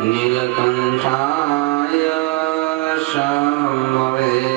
नीलकंठाय शंभवे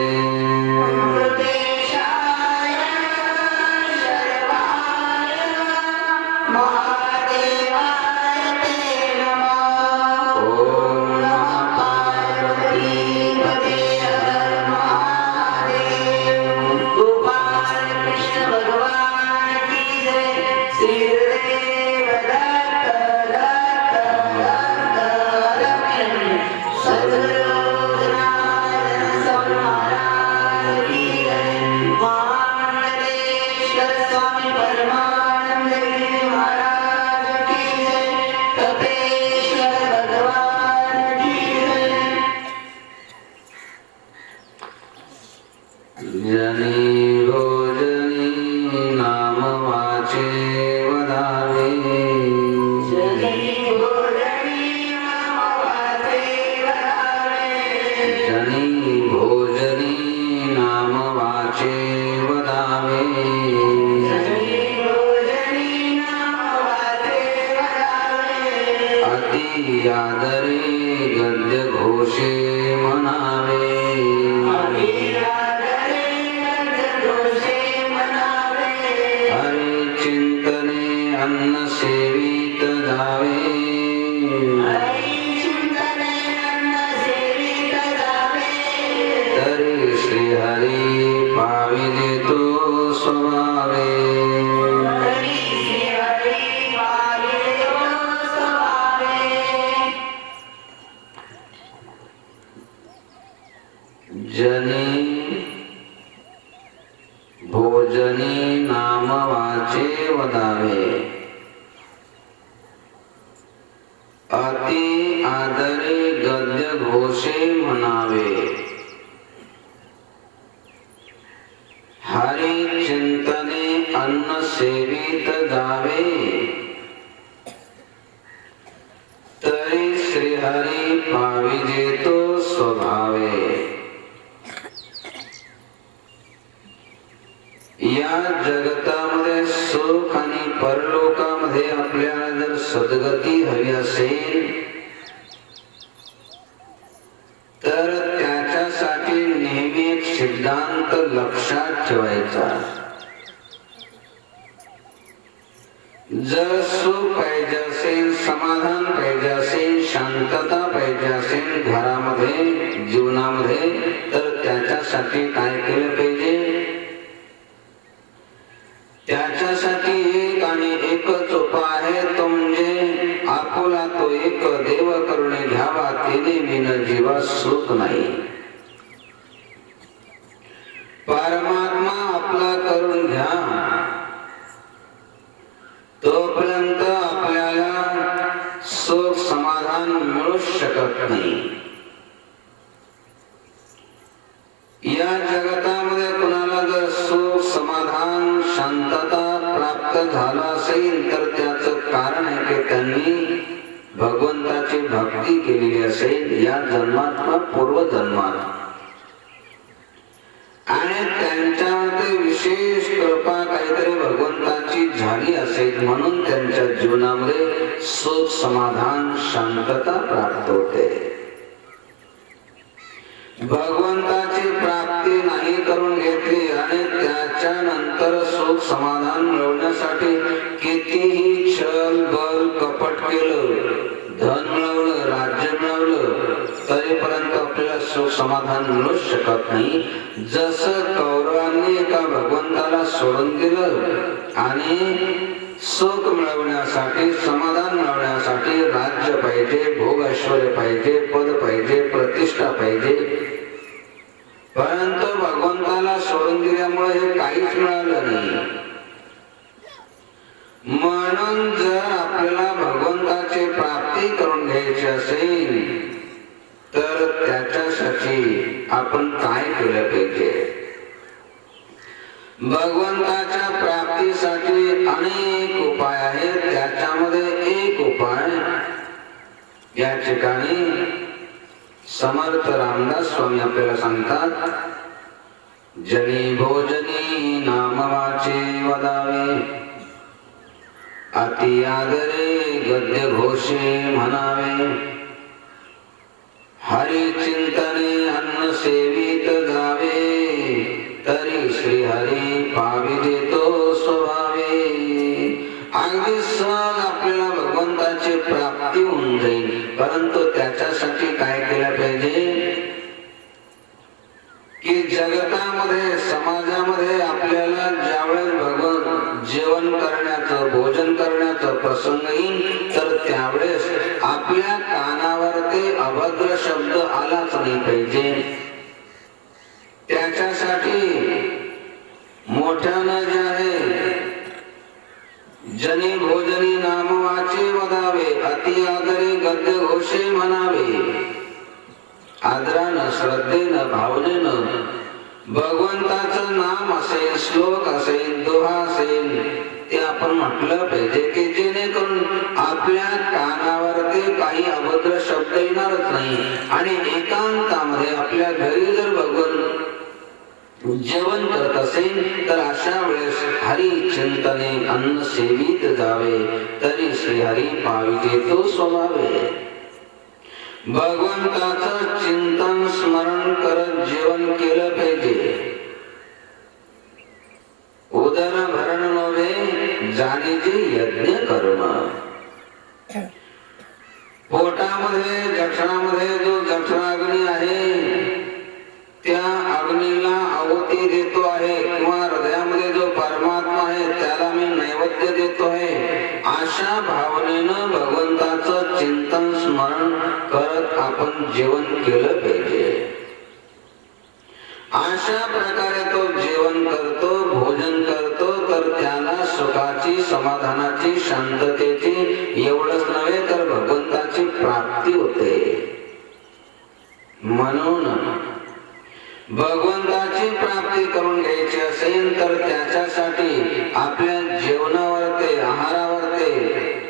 समाधान मिळू शकत नाही। जसं कौरवांनी एका भगवंताला सोडून दिलं आणि सुख मिळवण्यासाठी, समाधान मिळवण्यासाठी राज्य पाहिजे, भोग ऐश्वर्य पाहिजे, पद पाहिजे, प्रतिष्ठा पाहिजे. परंतु भगवंताला सोडून दिल्यामुळे हे काहीच मिळालं नाही. म्हणून जर आपल्याला भगवंताची प्राप्ती करून घ्यायची असेल तर त्याच्यासाठी आपण काय केलं पाहिजे? भगवंताच्या प्राप्तीसाठी अनेक उपाय आहेत. त्याच्यामध्ये एक उपाय या ठिकाणी समर्थ रामदास स्वामी आपल्याला सांगतात, जनी भोजनी नाम वाचे वदावे, अति आदरे गद्य घोषे म्हणावे, हरी चिंतने अन्न सेवित जावे, तरी श्री हरी पाविजे तो स्वभावे. अगदी सहज आपल्याला भगवंताची प्राप्ती होऊन जाईल. परंतु त्याच्यासाठी काय केलं पाहिजे की जगतामध्ये, समाजामध्ये आपल्याला ज्यावेळेस भगवंत जेवण करण्याचं, भोजन करण्याचं प्रसंग येईल तर त्यावेळेस आपल्या कानावर ते अभद्र शब्द आलाच नाही पाहिजे. त्याच्यासाठी मोठ्यानं जे आहे, जनी भोजनी नाम वाचे वदावे, अति आदरे गद्य घोषे म्हणावे. आदरानं, श्रद्धेनं, भावनेनं भगवंताचं नाम असेल, श्लोक असेल, दोहा असेल ते आपण म्हटलं पाहिजे की जेणेकरून आपल्या कानावर ते काही अभद्र शब्द येणारच नाही. आणि एकांतामध्ये आपल्या घरी जर भगवंत जेवण करत असेल तर अशा वेळेस हरी चिंतने अन्न सेवित जावे, तरी श्री हरी पाविजे तो स्वभावे. भगवंताचं चिंतन स्मरण करत जेवण केलं पाहिजे. उदर भरण नव्हे जाणीजे यज्ञ कर्म. पोटामध्ये, जठरामध्ये जो जठराग्नी आहे त्या अग्नीला आहुती देतो आहे, किंवा हृदयामध्ये जो परमात्मा आहे त्याला मी नैवेद्य देतो आहे, अशा भावनेनं भगवंताचं चिंतन स्मरण करत आपण जेवण केलं पाहिजे. अशा प्रकारे तो जेवण करतो, भोजन करतो तर त्याला सुखाची, समाधानाची, शांततेची एवढंच नव्हे तर भगवंताची प्राप्ती होते. म्हणून भगवंताची प्राप्ती करून घ्यायची असेल तर त्याच्यासाठी आपल्या जेवणावरती, आहारावरती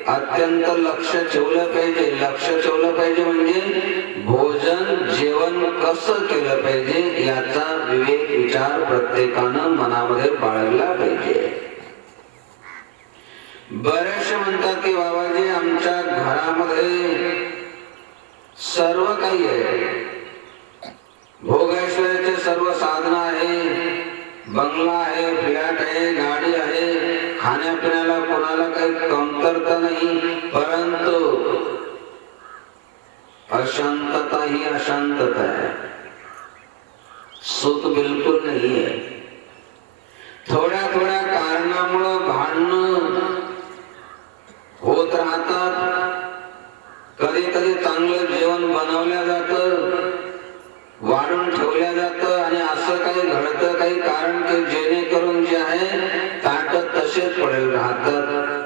अत्यंत लक्ष ठेवलं पाहिजे. लक्ष ठेवलं पाहिजे म्हणजे भोजन, जेवण कसं केलं पाहिजे याचा विवेक विचार प्रत्येकानं मनामध्ये बाळगला पाहिजे. बरेचसे म्हणतात की बाबाजी आमच्या घरामध्ये सर्व काही आहे, भोगैश्वर्याचे सर्व साधन आहे, बंगला आहे, फ्लॅट आहे, गाडी आहे, खाण्यापिण्याला कोणाला काही कमतरता नाही, परंतु अशांतता ही अशांतता आहे, सुख बिलकुल नाही आहे. थोड्या थोड्या कारणामुळं भांडणं होत राहतात. कधी कधी चांगलं जेवण बनवल्या जातं, वाढून ठेवल्या जातं आणि असं काही घडतं काही कारण की जेणेकरून जे आहे ताट तसेच पडेल राहतात.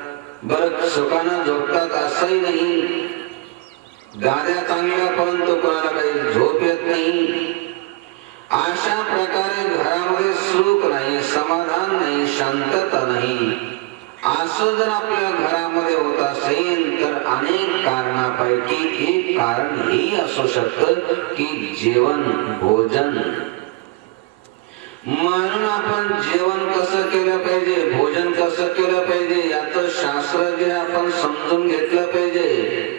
बरं सुखानं झोपतात असंही नाही, गाद्या चांगल्या परंतु कोणाला काही झोप येत नाही. अशा प्रकारे घरामध्ये सुख नाही, समाधान नाही, शांतता नाही. असं जर आपल्या घरामध्ये होत असेल तर अनेक कारणापैकी एक कारण हे असू शकतं की जेवण, भोजन. म्हणून आपण जेवण कसं केलं पाहिजे, भोजन कसं केलं पाहिजे याचं शास्त्र जे आपण समजून घेतलं पाहिजे.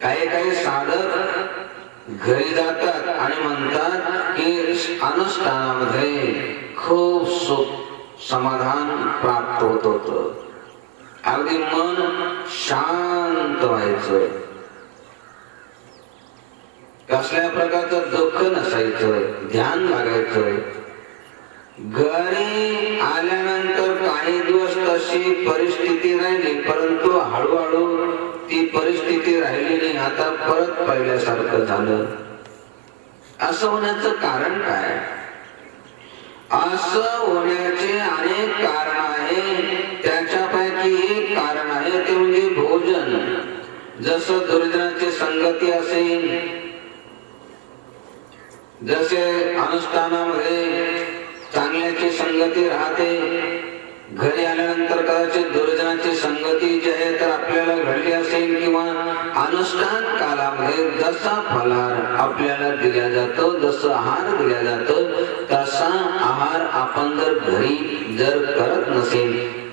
काही काही साधक घरी जातात आणि म्हणतात की अनुष्ठानामध्ये खूप सुख, समाधान प्राप्त होत होतं, अगदी मन शांत व्हायचं, कसल्या प्रकारचं दुःख नसायचं, ध्यान लागायचं. घरी आल्यानंतर काही दिवस तशी तशी परिस्थिती राहिली, परंतु हळूहळू ती परिस्थिती राहिली नाही. आता परत पहिल्यासारखं झालं. असं होण्याचं कारण काय? असं होण्याचे अनेक कारण आहे. त्याच्यापैकी एक कारण आहे ते म्हणजे भोजन. जसं दुर्जनाची संगती असेल, जसे अनुष्ठानामध्ये चांगल्याची संगती राहते, घरी आल्यानंतर कदाचित दुर्जनाची संगती जी आहे तर आपल्याला घडली असेल, किंवा अनुष्ठान कालामध्ये जसा फलाहार आपल्याला दिला जातो, जसं आहार दिला जातो, तसा आहार आपण जर घरी जर करत नसेल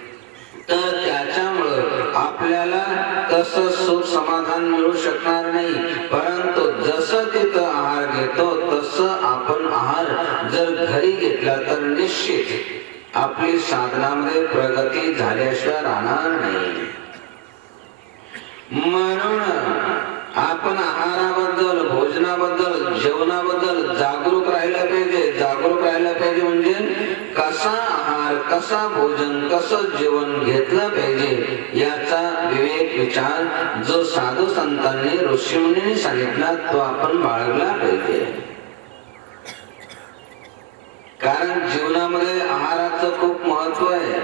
तर त्याच्यामुळं आपल्याला तसं सुख समाधान मिळू शकणार नाही. परंतु जसं तिथं आहार घेतो तसं आपण आहार जर घरी घेतला तर निश्चित आपली साधनामध्ये प्रगती झाल्याशिवाय राहणार नाही. म्हणून आपण आहाराबद्दल, भोजनाबद्दल, जेवणाबद्दल जागरूक राहिलं पाहिजे. जागरूक राहिलं पाहिजे म्हणजे कसा आहार, कसा भोजन, कसं जेवण घेतलं पाहिजे याचा विवेक विचार जो साधू संतांनी, ऋषीमुनींनी सांगितला तो आपण बाळगला पाहिजे. कारण जीवनामध्ये आहाराचं खूप महत्व आहे.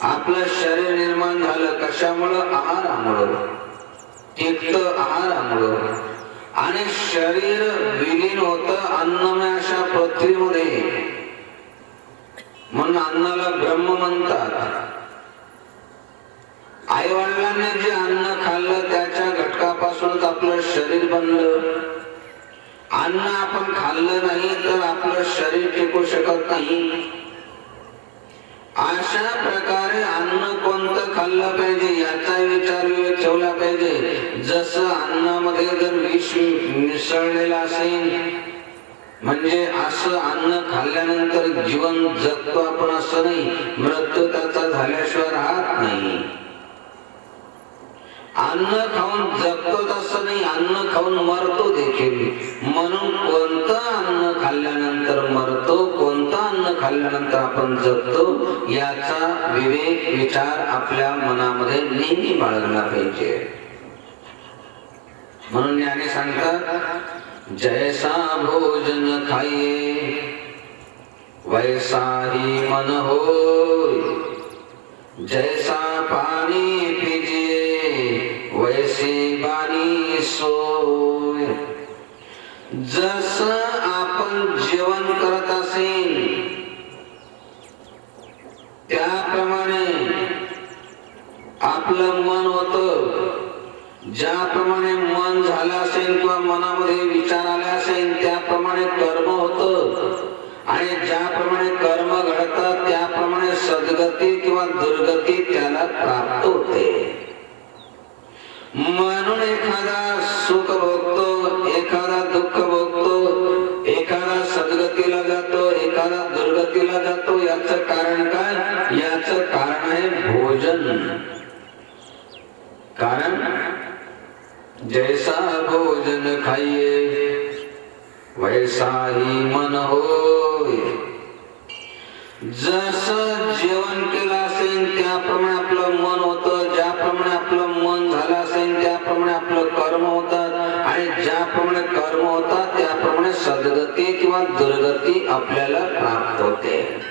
आपलं शरीर निर्माण झालं कशामुळं? आहारामुळं. टिकतं आहारामुळं. आणि शरीर विलीन होतं अन्नमय अशा पृथ्वीमध्ये, म्हणून अन्नाला ब्रह्म म्हणतात. आई वडिलांनी जे अन्न खाल्लं त्याच्या घटकापासूनच आपलं शरीर बनलं. अन्न आपण खाल्लं नाही तर आपलं शरीर टिकू शकत नाही. अशा प्रकारे अन्न कोणतं खाल्लं पाहिजे याचा विचार ठेवला पाहिजे. जसं अन्नामध्ये जर विष मिसळलेलं असेल, म्हणजे असं अन्न खाल्ल्यानंतर जीवन जगतो आपण असं नाही, मृत्यू त्याचा झाल्याशिवाय राहत नाही. अन्न खाऊन जगतो तसं नाही, अन्न खाऊन मरतो देखील. म्हणून कोणतं अन्न खाल्ल्यानंतर मरतो, कोणतं अन्न खाल्ल्यानंतर आपण जगतो याचा विवेक विचार आपल्या मनामध्ये नेहमी बाळगला पाहिजे. म्हणून ज्ञानी सांगतात, जैसा भोजन खाइये वैसा ही मन होय, जैसा पानी पीजिए वैसी बानी सोय. जसं आपण जेवण करत असेल त्याप्रमाणे आपलं मन होतं. ज्याप्रमाणे मन झालं असेल किंवा मनामध्ये विचार आले असेल त्याप्रमाणे कर्म होतं. आणि ज्याप्रमाणे कर्म घडतात त्याप्रमाणे सद्गती किंवा दुर्गती त्याला प्राप्त होते. म्हणून एखादा सुख भोगतो, एखादा दुःख भोगतो, एखादा सद्गतीला जातो, एखादा दुर्गतीला जातो. याचं कारण काय? याचं कारण आहे भोजन. कारण जैसा भोजन खाइये वैसा ही मन होय. जसं जेवण केलं असेल त्याप्रमाणे आपलं मन होतं. ज्याप्रमाणे आपलं मन झालं असेल त्याप्रमाणे आपलं कर्म होतात. आणि ज्याप्रमाणे कर्म होतात त्याप्रमाणे सद्गती किंवा दुर्गती आपल्याला प्राप्त होते.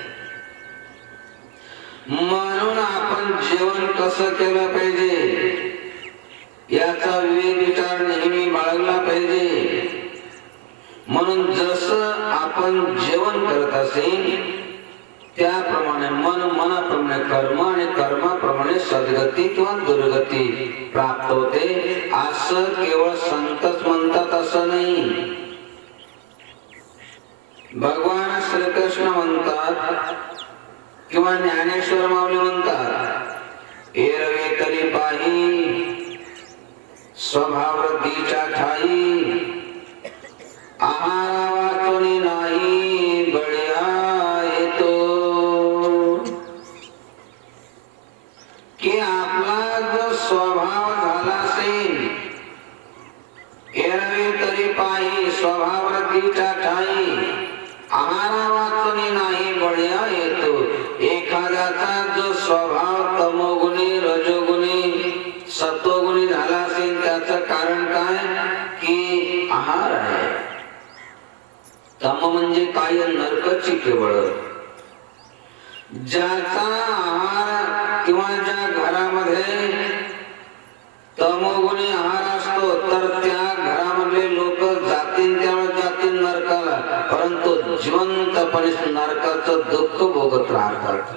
म्हणून आपण जेवण कसं केलं पाहिजे याचा विवेक विचार नेहमी बाळगला पाहिजे. म्हणून जसं आपण जेवण करत असेल त्याप्रमाणे मन, मनाप्रमाणे कर्म आणि कर्माप्रमाणे सद्गती किंवा दुर्गती प्राप्त होते. असं केवळ संतच म्हणतात असं नाही. भगवान श्रीकृष्ण म्हणतात किंवा ज्ञानेश्वर माऊली म्हणतात, एरवी तरी पाही स्वभाव वृद्धीच्या ठाई, आहारा वाचुनी नाही बळ्या येतो. की आपला जो स्वभाव झाला असेल, एरवी तरी पाही स्वभाव वृद्धीच्या ठाई, आहारा वाचुनी नाही बळ्या येतो. एखाद्याचा जो आहार आहे. तम म्हणजे काय? नरकाची केवळ. ज्याचा आहार किंवा ज्या घरामध्ये तमोगुणी आहार असतो तर त्या घरामधले लोक जातील त्यावेळेस जातील नरकाला, परंतु जिवंतपणे नरकाचं दुःख भोगत राहतात.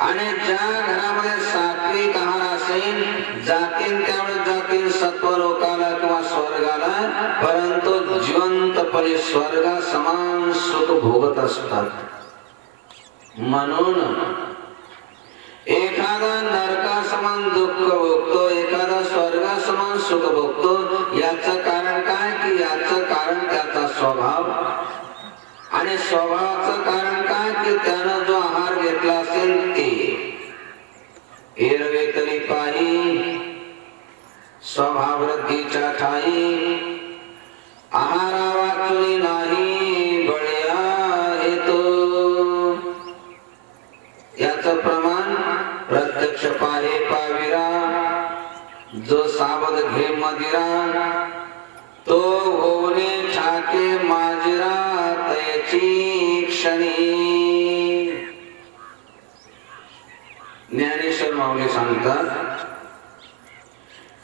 आणि ज्या घरामध्ये सात्विक आहार असेल जातील त्यावेळेस जातील सत्वलोकाला किंवा स्वर्गाला, परंतु जिवंतपणे स्वर्गा समान सुख भोगत असतात. म्हणून एखादा नरका समान दुःख भोगतो, एखादा स्वर्गा समान सुख भोगतो. याचं कारण काय? की याचं कारण त्याचा स्वभाव. आणि स्वभावाचं कारण काय? की त्यानं जो आहार घेतला असेल ते. एरवे तरी पायी स्वभाव वृद्धीच्या ठाई, आहारा वाचुनी नाही बळ्या येतो. याचं प्रमाण प्रत्यक्ष पाहे पाविरा, जो सावध घे मदिरा, तो होणे ठाके माजरा तयाची क्षणी. ज्ञानेश्वर माऊली सांगतात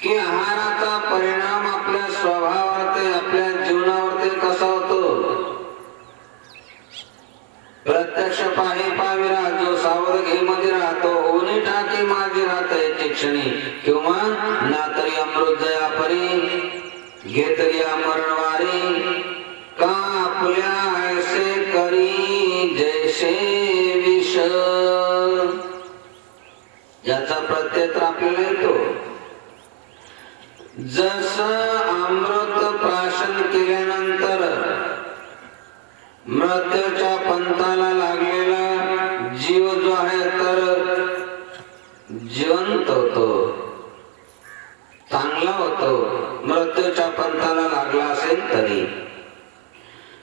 की आहाराचा परिणाम आपल्या स्वभावावरती आपल्या जीवनावरती कसा होतो. प्रत्यक्ष पाहे पाविरा, जो सावध घे मदिरा, तो होणे ठाके माजरा तयाची क्षणी. किंवा ना तरी अमृत जया परी घेतली मरणवारी, का आपल्या ऐसे करी जैसे विष. याचा प्रत्यय तर आपल्याला येतो. जसं अमृत प्राशन केल्यानंतर मृत्यूच्या पंथाला लागलेला जीव जो आहे तर जिवंत होतो, चांगला होतो. मृत्यूच्या पंथाला लागला असेल तरी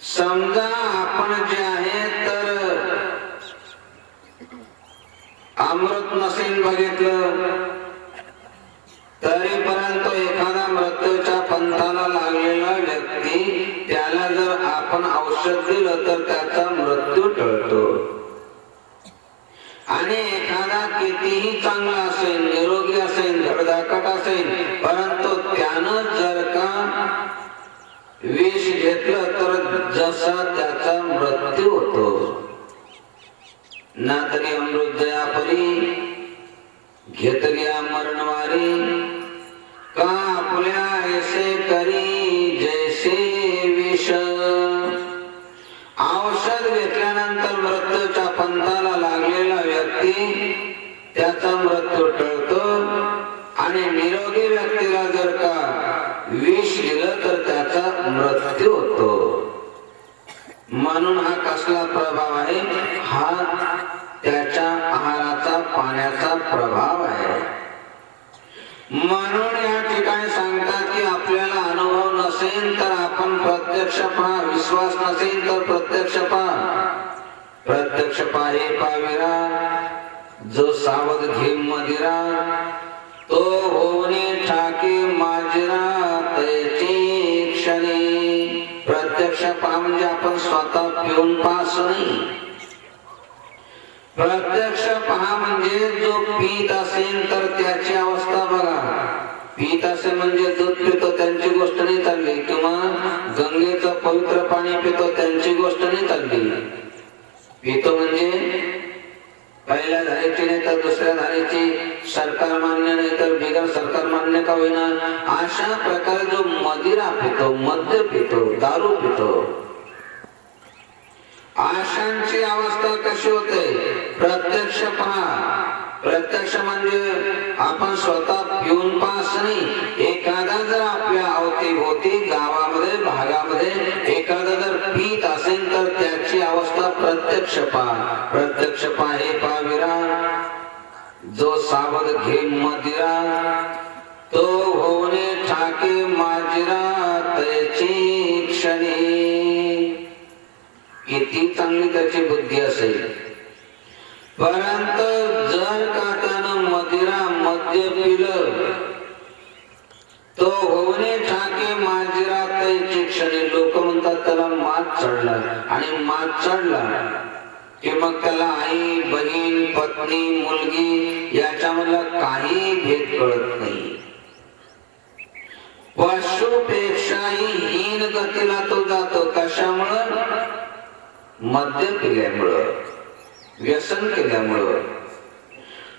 समजा आपण जे आहे तर अमृत नसेल बघितलं तरी परंतु एखादा मृत्यूच्या पंथाला लागलेला व्यक्ती, त्याला जर आपण औषध दिलं तर त्याचा मृत्यू टळतो. आणि एखादा कितीही चांगला असेल, निरोगी असेल, धडधाकट असेल, परंतु त्यानं जर का विष घेतलं तर जसा त्याचा मृत्यू होतो. ना तरी अमृत जया परी घेतली मरणवारी, का आपल्या ऐसे करी जैसे विष. औषध घेतल्यानंतर मृत्यूच्या पंथाला लागलेला व्यक्ती त्याचा मृत्यू टळतो. आणि निरोगी व्यक्तीला जर का विष दिलं तर त्याचा मृत्यू होतो. म्हणून हा कसला प्रभाव आहे? हा त्याच्या आहाराचा पाण्याचा प्रभाव आहे. म्हणून या ठिकाणी सांगतात की आपल्याला अनुभव नसेल तर आपण प्रत्यक्ष पहा, विश्वास नसेल तर प्रत्यक्ष पहा. प्रत्यक्ष पाहे पाविरा, जो सावध घे मदिरा, तो होणे ठाके माजरा तयाची क्षणी. प्रत्यक्ष पहा म्हणजे आपण स्वतः पिऊन पास नाही. प्रत्यक्ष पहा म्हणजे जो पीत असेल तर त्याची अवस्था बघा. पीत असेल म्हणजे दूध पितो त्यांची गोष्ट नाही चालली, किंवा गंगेचं पवित्र पाणी पितो त्यांची गोष्ट नाही चालली. पितो म्हणजे पहिल्या धारेची नाही तर दुसऱ्या धारेची, सरकार मान्य नाही तर बिगर सरकार मान्य का होईना, अशा प्रकारे जो मदिरा पितो, मद्य पितो, दारू पितो, आशांची अवस्था कशी होते? प्रत्यक्ष पहा. प्रत्यक्ष म्हणजे आपण स्वतः पिऊन पास नाही. एखादा जर आपल्या अवतीभोवती गावामध्ये भागामध्ये एखादा जर पीत असेल तर त्याची अवस्था प्रत्यक्ष पहा. प्रत्यक्ष पाहे पाविरा, जो सावध घे मदिरा, तो होणे ठाके माजरा तयाची क्षणी. किती चांगली त्याची बुद्धी असेल, परंतु जर का त्यानं मदिरा मद्य पिलं तो होणे ठाके माजरा क्षणी लोक म्हणतात त्याला मात चढला, आणि मात चढला की मग त्याला आई, बहीण, पत्नी, मुलगी याच्यामधला काही भेद कळत नाही. पशुपेक्षाही हीन गतीला तो जातो. कशामुळं? मद्य पिल्यामुळं, व्यसन केल्यामुळं.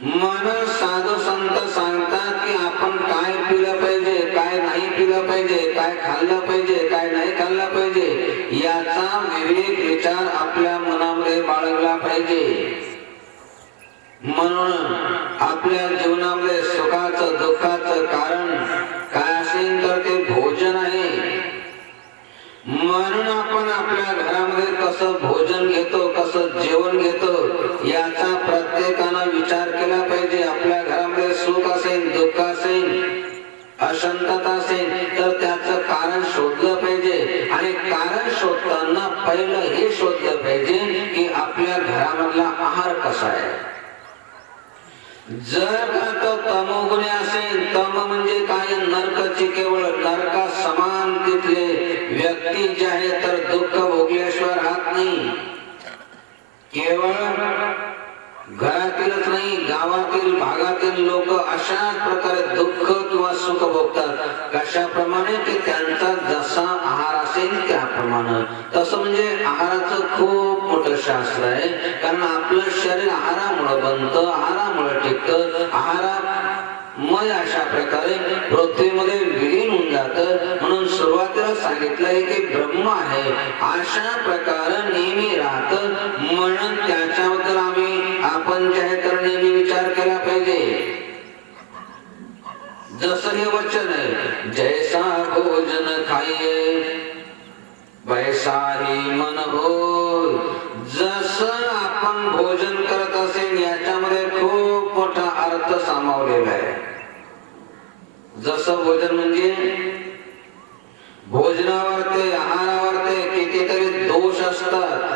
म्हणून साधू संत सांगतात की आपण काय पिलं पाहिजे, काय नाही पिलं पाहिजे, काय खाल्लं पाहिजे, काय नाही खाल्लं पाहिजे, याचा विवेक विचार आपल्या मनामध्ये बाळगला पाहिजे. म्हणून आपल्या जीवनामध्ये सुखाचं दुःखाचं कारण काय असेल तर ते भोजन आहे. म्हणून आपण आपल्या घरामध्ये कसं भोजन घेतो, कसं जेवण घेतो, याचा प्रत्येकानं विचार केला पाहिजे. आपल्या घरामध्ये सुख असेल, दुःख असेल, अशांतता असेल तर त्याचं कारण शोधलं पाहिजे. आणि कारण शोधताना पहिलं हे शोधलं पाहिजे की आपल्या घरामधला आहार कसा आहे. जर का तो तमोगुणी असेल, तम म्हणजे काय? नरकाची केवळ नरका समान तिथले व्यक्ती जे आहे तर दुःख भोगल्याशिवाय राहत नाही. केवळ घरातीलच नाही, गावातील भागातील लोक अशाच प्रकारे दुःख किंवा सुख भोगतात. कशाप्रमाणे? की त्यांचा जसा आहार असेल त्याप्रमाणे. तसं म्हणजे आहाराचं खूप मोठं शास्त्र आहे. कारण आपलं शरीर आहारामुळे बनतं, आहारामुळे टिकतं, आहारामुळे अशा प्रकारे पृथ्वीमध्ये विलीन होऊन जातं. म्हणून सुरुवातीला सांगितलंय की ब्रह्म आहे अशा प्रकारे नेहमी राहतं. म्हणून त्याच्याबद्दल आपण जे आहे तर नेहमी विचार केला पाहिजे. जसं हे वचन आहे, जैसा भोजन खाये वैसा ही मन हो. जसं आपण भोजन करत असेल याच्यामध्ये खूप मोठा अर्थ सामावलेला आहे. जसं भोजन म्हणजे भोजनावर ते आहारावर ते कितीतरी दोष असतात.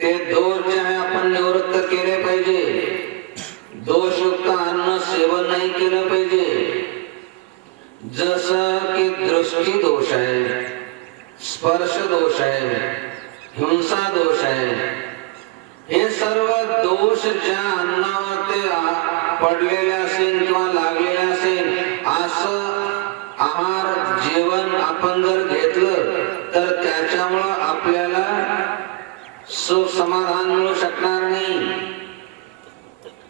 ते दोष जे आहे आपण निवृत्त केले पाहिजे. दोषयुक्त अन्न सेवन नाही केलं पाहिजे. जसं की दृष्टी दोष आहे, स्पर्श दोष आहे, हिंसा दोष आहे. हे सर्व दोष ज्या अन्नावर ते पडलेले असेल किंवा लागलेले असेल, असं आहार जेवण आपण जर घेतलं तर त्याच्यामुळं आपल्याला सुख समाधान मिळू शकणार नाही.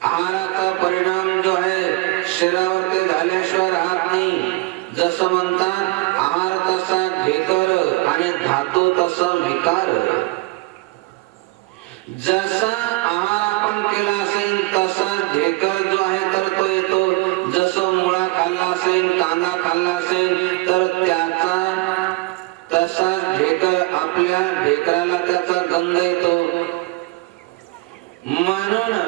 आहाराचा परिणाम जो आहे शरीरावर ते झाल्याशिवाय राहत नाही. जसं म्हणतात आहार तसा ढेकर आणि धातू तसा विकार. जसा आहार आपण केला असेल तसा ढेकर जो आहे तर तो येतो. जसं मुळा खाल्ला असेल, कांदा खाल्ला असेल तर त्याचा तसा ढेकर, आपल्या ढेकराला त्याचा गंध येतो. म्हणून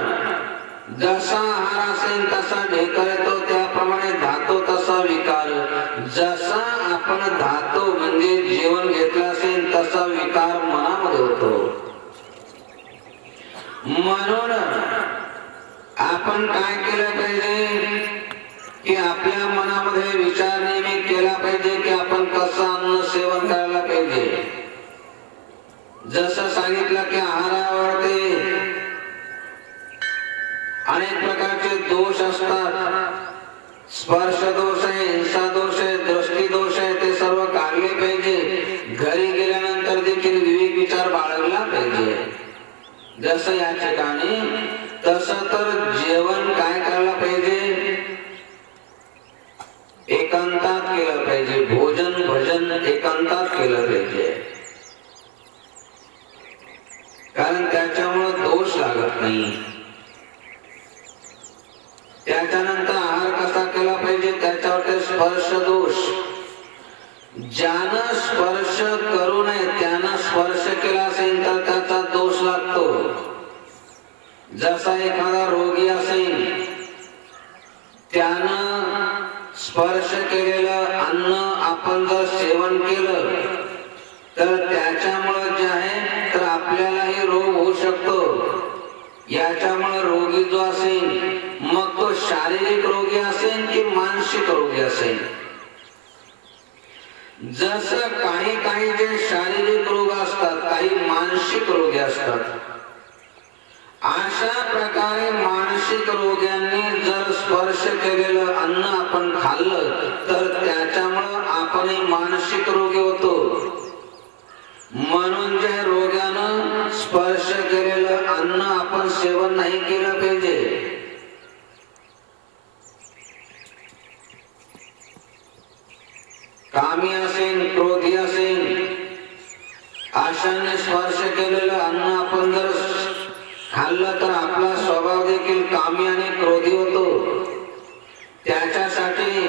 जसा आहार असेल तसा ढेकर येतो, त्याप्रमाणे धातू तसा विकार. जसा आपण धातू म्हणजे जेवण घेतलं असेल तसा विकार मनामध्ये होतो. म्हणून आपण काय केलं पाहिजे की आपल्या मनामध्ये विचार नेहमी केला पाहिजे की आपण कसं अन्न सेवन करायला पाहिजे. जसं सांगितलं की आहारावर ते अनेक प्रकारचे दोष असतात. स्पर्श दोष आहे, हिंसा दोष आहे, दृष्टी दोष आहे, ते सर्व काढले पाहिजे. घरी गेल्यानंतर देखील विवेक विचार बाळगला पाहिजे. जसं या ठिकाणी तसं तर जेवण काय करायला पाहिजे? एकांतात केलं पाहिजे. भोजन भजन एकांतात केलं पाहिजे. कारण त्याच्यामुळे दोष लागत नाही. त्याच्यानंतर आहार कसा केला पाहिजे? त्याच्यावर स्पर्श दोष. ज्यानं स्पर्श करू नये त्यानं स्पर्श केला असेल तर त्याचा दोष लागतो. जसा एखादा रोगी असेल, त्यानं स्पर्श केलेलं अन्न आपण जर सेवन केलं तर त्याच्यामुळे जे आहे तर आपल्यालाही रोग होऊ शकतो. याच्यामुळे रोगी जो असेल, मग तो शारीरिक रोगी असेल की मानसिक रोगी असेल, जसं काही काही जे शारीरिक रोग असतात, काही मानसिक रोग असतात, अशा प्रकारे मानसिक रोग्यांनी जर स्पर्श केलेलं अन्न आपण खाल्लं तर त्याच्यामुळं आपणही मानसिक रोगी होतो. म्हणून ज्या रोग्यानं स्पर्श केलेलं अन्न आपण सेवन नाही केलं पाहिजे. कामी असेल, क्रोधी असेल, आशाने स्पर्श केलेलं अन्न आपण जर खाल्लं तर आपला स्वभाव देखील कामी आणि क्रोधी होतो. त्याच्यासाठी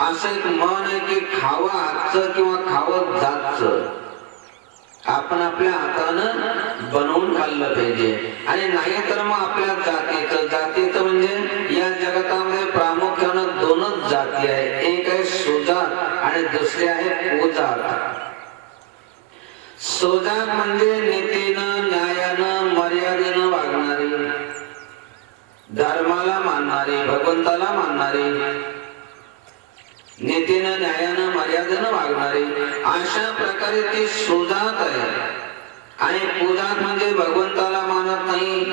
असं एक म्हण आहे की खावं हातचं किंवा खावं जातचं. आपण आपल्या हातानं बनवून खाल्लं पाहिजे. आणि नाही तर मग आपल्या जातीचं म्हणजे या जगतामध्ये प्रामुख्यानं दोनच जाती आहेत. एक आहे सुजात आणि दुसरी आहे कुजात. सुजात म्हणजे नीतीनं, न्यायानं, मर्यादेनं वागणारी, धर्माला मानणारी, भगवंताला मानणारी, नीतीनं, न्यायानं, मर्यादेनं वागणारी, अशा प्रकारे ती सुजात आहे. आणि कुजात म्हणजे भगवंताला मानत नाही,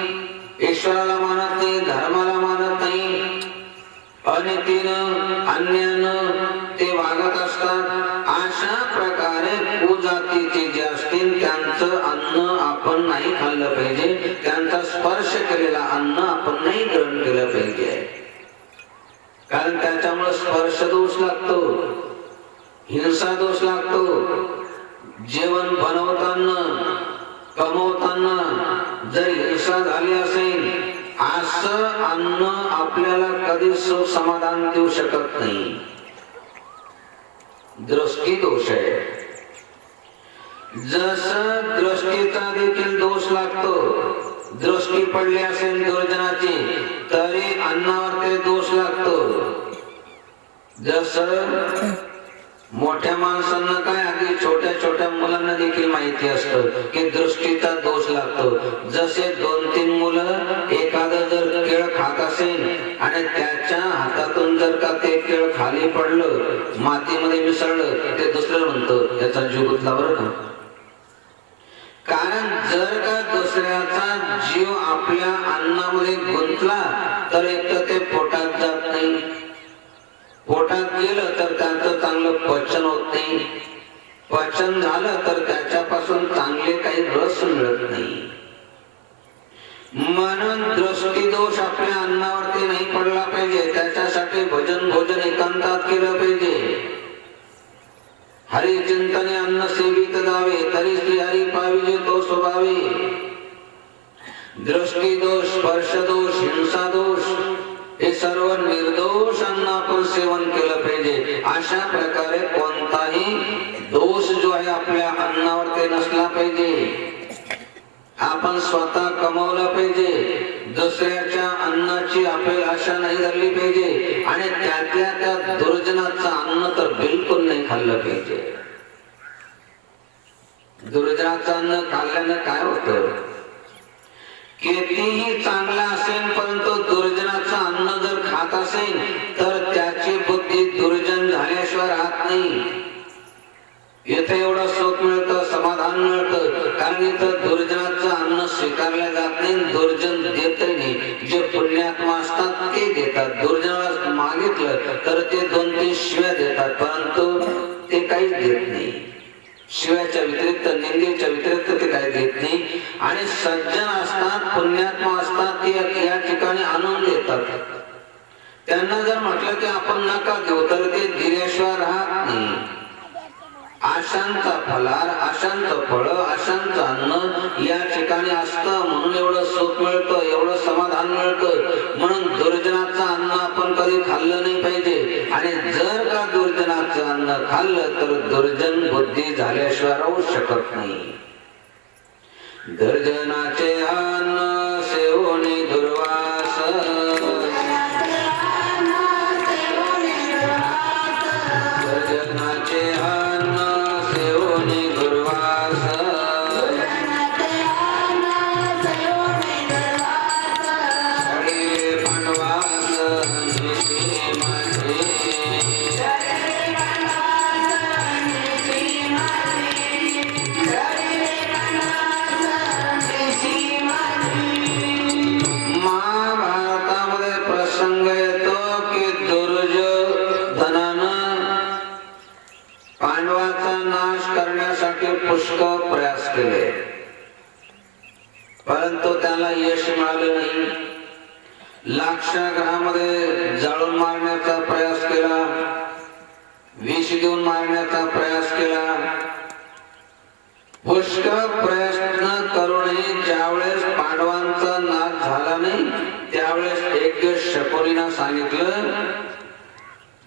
ईश्वराला मानत नाही, धर्माला मानत नाही, अनितीनं, अन्यानं ते वागत असतात. अशा प्रकारे कुजातीचे जे असतील त्यांचं अन्न आपण नाही खाल्लं पाहिजे. त्यांचा स्पर्श केलेला अन्न आपण नाही ग्रहण केलं पाहिजे. कारण त्याच्यामुळे स्पर्श दोष लागतो, हिंसा दोष लागतो. जेवण बनवताना, कमवताना जर हिंसा झाली असेल, असं अन्न आपल्याला कधी सुख समाधान देऊ शकत नाही. दृष्टी दोष आहे. जसं दृष्टीचा देखील दोष लागतो, दृष्टी पडली असेल दुर्जनाची तरी अन्नावर ते दोष लागतो. जसं मोठ्या माणसांना काय, अगदी छोट्या छोट्या मुलांना देखील माहिती असतं की दृष्टीचा दोष लागतो. जसे 2-3 मुलं एखादं जर केळ खात असेल आणि त्याच्या हातातून जर का ते केळ खाली पडलं, मातीमध्ये मिसळलं, ते दुसरं म्हणतं याचा जीव गुंतला बरं का. कारण जर का दुसऱ्याचा जीव आपल्या अन्नामध्ये गुंतला तर एक तर ते पोटात जात नाही, पोटात गेलं तर त्याचं चांगलं पचन होत नाही, पचन झालं तर त्याच्यापासून चांगले काही रस मिळत नाही. म्हणून दृष्टी दोष आपल्या अन्नावरती नाही पडला पाहिजे. त्याच्यासाठी भजन भोजन एकांतात केलं पाहिजे. हरी चिंतने अन्न सेवित जावे, तरी श्री हरी पाविजे तो स्वभावे. दृष्टी दोष, स्पर्श दोष, हिंसा दोष हे सर्व निर्दोष अन्न आपण सेवन केलं पाहिजे. अशा प्रकारे कोणताही दोष जो आहे आपल्या अन्नावर ते नसला पाहिजे. आपण स्वतः कमवलं पाहिजे, दुसऱ्याच्या अन्नाची आपल्याला आशा नाही धरली पाहिजे. आणि त्यातल्या त्या दुर्जनाचं अन्न तर बिलकुल नाही खाल्लं पाहिजे. दुर्जनाचं अन्न खाल्ल्यानं काय होतं, कितीही चांगला असेल परंतु दुर्जनाचं अन्न जर खात असेल तर त्याची बुद्धी दुर्जन झाल्याशिवाय राहत नाही. इथे एवढं सुख मिळतं, समाधान मिळतं, कारण इथं दुर्जनाचं अन्न स्वीकारलं जात नाही, दुर्जन देतही नाही. जे पुण्यात्मा असतात ते देतात. दुर्जनाला मागितलं तर ते 2-3 शिव्या देतात, परंतु ते काहीच देत नाही. शिव्याच्या व्यतिरिक्त, निंदेच्या व्यतिरिक्त ते काही देत नाही. आणि सज्जन असतात, पुण्यात्मा असतात, ते या ठिकाणी आणून देतात. त्यांना जर म्हटलं की आपण नका देऊ तर ते दिल्याशिवाय राहत नाही. आशांचा फलार, आशांचं फळ, आशांचं अन्न या ठिकाणी असतं, म्हणून एवढं सुख मिळतं, एवढं समाधान मिळतं. म्हणून दुर्जनाचं अन्न आपण कधी खाल्लं नाही पाहिजे. आणि जर का दुर्जनाचं अन्न खाल्लं तर दुर्जन बुद्धी झाल्याशिवाय राहू शकत नाही. दुर्जनाचे अन्न सेवणे दुर्वास, दुर्जनाचे पांडवाचा नाश करण्यासाठी पुष्कळ प्रयास केले, परंतु त्याला यश मिळालं नाही. लाक्षागृहामध्ये जाळून मारण्याचा प्रयास केला, विष देऊन मारण्याचा प्रयास केला, पुष्कळ प्रयत्न करूनही ज्यावेळेस पांडवांचा नाश झाला नाही, त्यावेळेस एक दिवस शकुनीनं सांगितलं,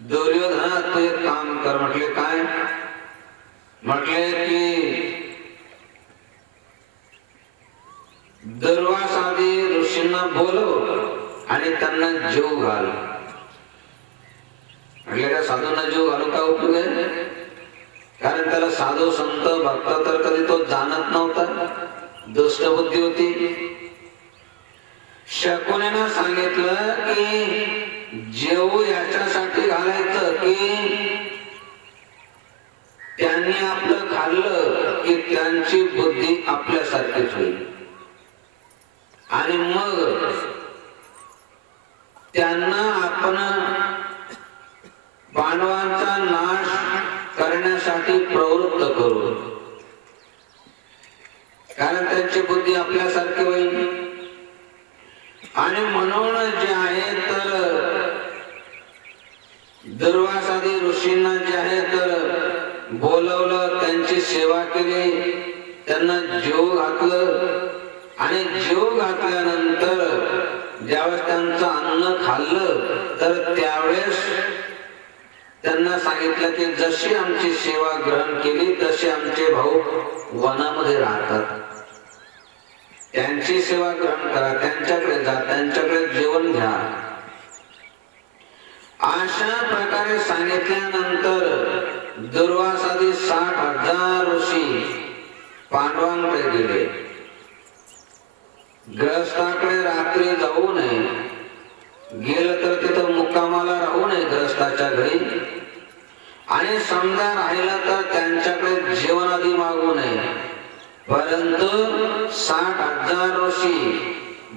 दुर्योधना तू एक काम कर. म्हटले काय? म्हटले की दुर्वासादी ऋषींना बोलव आणि त्यांना जीव घाल. म्हटले का साधूंना जीव घालू का उपयोग आहे? कारण त्याला साधू संत भक्त तर कधी तो जाणत नव्हता, दुष्ट बुद्धी होती. शकुनीनं सांगितलं की जेव याच्यासाठी घालायचं की त्यांनी आपलं खाल्लं की त्यांची बुद्धी आपल्यासारखीच होईल आणि मग त्यांना आपण पांडवांचा नाश करण्यासाठी प्रवृत्त करू, कारण त्यांची बुद्धी आपल्यासारखी होईल. आणि म्हणून जे आहे तर दुर्वासादी ऋषींना जे आहे तर बोलवलं, त्यांची सेवा केली, त्यांना जीव घातलं आणि जीव घातल्यानंतर ज्यावेळेस त्यांचं अन्न खाल्लं तर त्यावेळेस त्यांना सांगितलं की जशी आमची सेवा ग्रहण केली तसे आमचे भाऊ वनामध्ये राहतात, त्यांची सेवा ग्रहण करा, त्यांच्याकडे जा, त्यांच्याकडे जेवण घ्या. अशा प्रकारे सांगितल्यानंतर दुर्वासादी 60,000 ऋषी पांडवांकडे गेले. ग्रस्ताकडे रात्री जाऊ नये, गेलं तर तिथं मुक्कामाला राहू नये ग्रस्ताच्या घरी, आणि समजा राहिलं तर त्यांच्याकडे जेवण आधी मागू नये. परंतु 60,000 ऋषी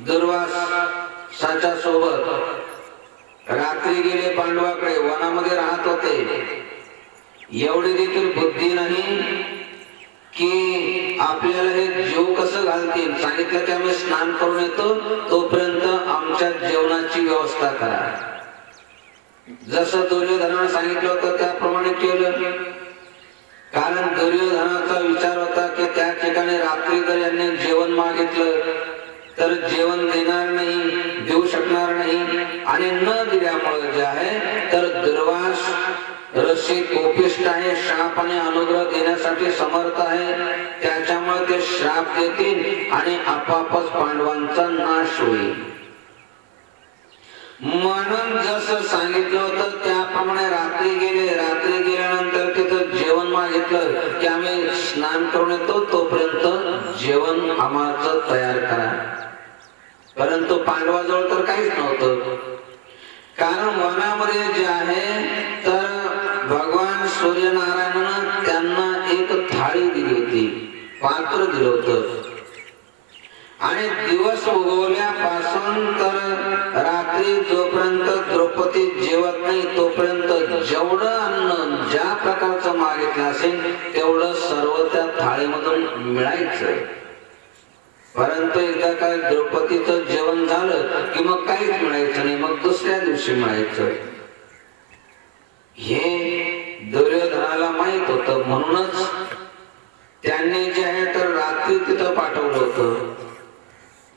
दुर्वासाच्या सोबत रात्री गेले, पांडवाकडे वनामध्ये राहत होते. एवढी देखील बुद्धी नाही की आपल्याला हे जीव कसं घालतील. सांगितलं की आम्ही स्नान करून येतो, तोपर्यंत आमच्या जेवणाची व्यवस्था करा. जसं दुर्योधनानं सांगितलं होतं त्याप्रमाणे केलं. कारण दुर्योधनाचा विचार होता की त्या ठिकाणी रात्री जर यांनी जेवण मागितलं तर जेवण देणार नाही, देऊ शकणार नाही, आणि न दिल्यामुळे जे आहे तर दुर्वास ऋषी कोपिष्ट आहे, श्राप आणि अनुग्रह देण्यासाठी समर्थ आहे, त्याच्यामुळे ते श्राप देतील आणि आपापच पांडवांचा नाश होईल. म्हणून जसं सांगितलं होतं त्याप्रमाणे रात्री गेले. रात्री गेल्यानंतर तिथं जेवण मागितलं की आम्ही स्नान करून येतो, तोपर्यंत जेवण आम्हाला तयार करा. परंतु पांडवाजवळ तर काहीच नव्हतं, कारण वनामध्ये जे आहे तर भगवान सूर्यनारायणानं त्यांना एक थाळी दिली होती, पात्र दिलं होतं. आणि दिवस उगवल्यापासून तर रात्री जोपर्यंत द्रौपदी जेवत नाही तोपर्यंत जेवढं अन्न ज्या प्रकारचं मागितलं असेल तेवढं सर्व त्या थाळीमधून मिळायचं. परंतु एकदा काय द्रौपदीचं जेवण झालं की मग काहीच मिळायचं नाही, मग दुसऱ्या दिवशी मिळायचं. हे दुर्योधनाला माहित होतं, म्हणूनच त्यांनी जे आहे तर रात्री तिथं पाठवलं होतं.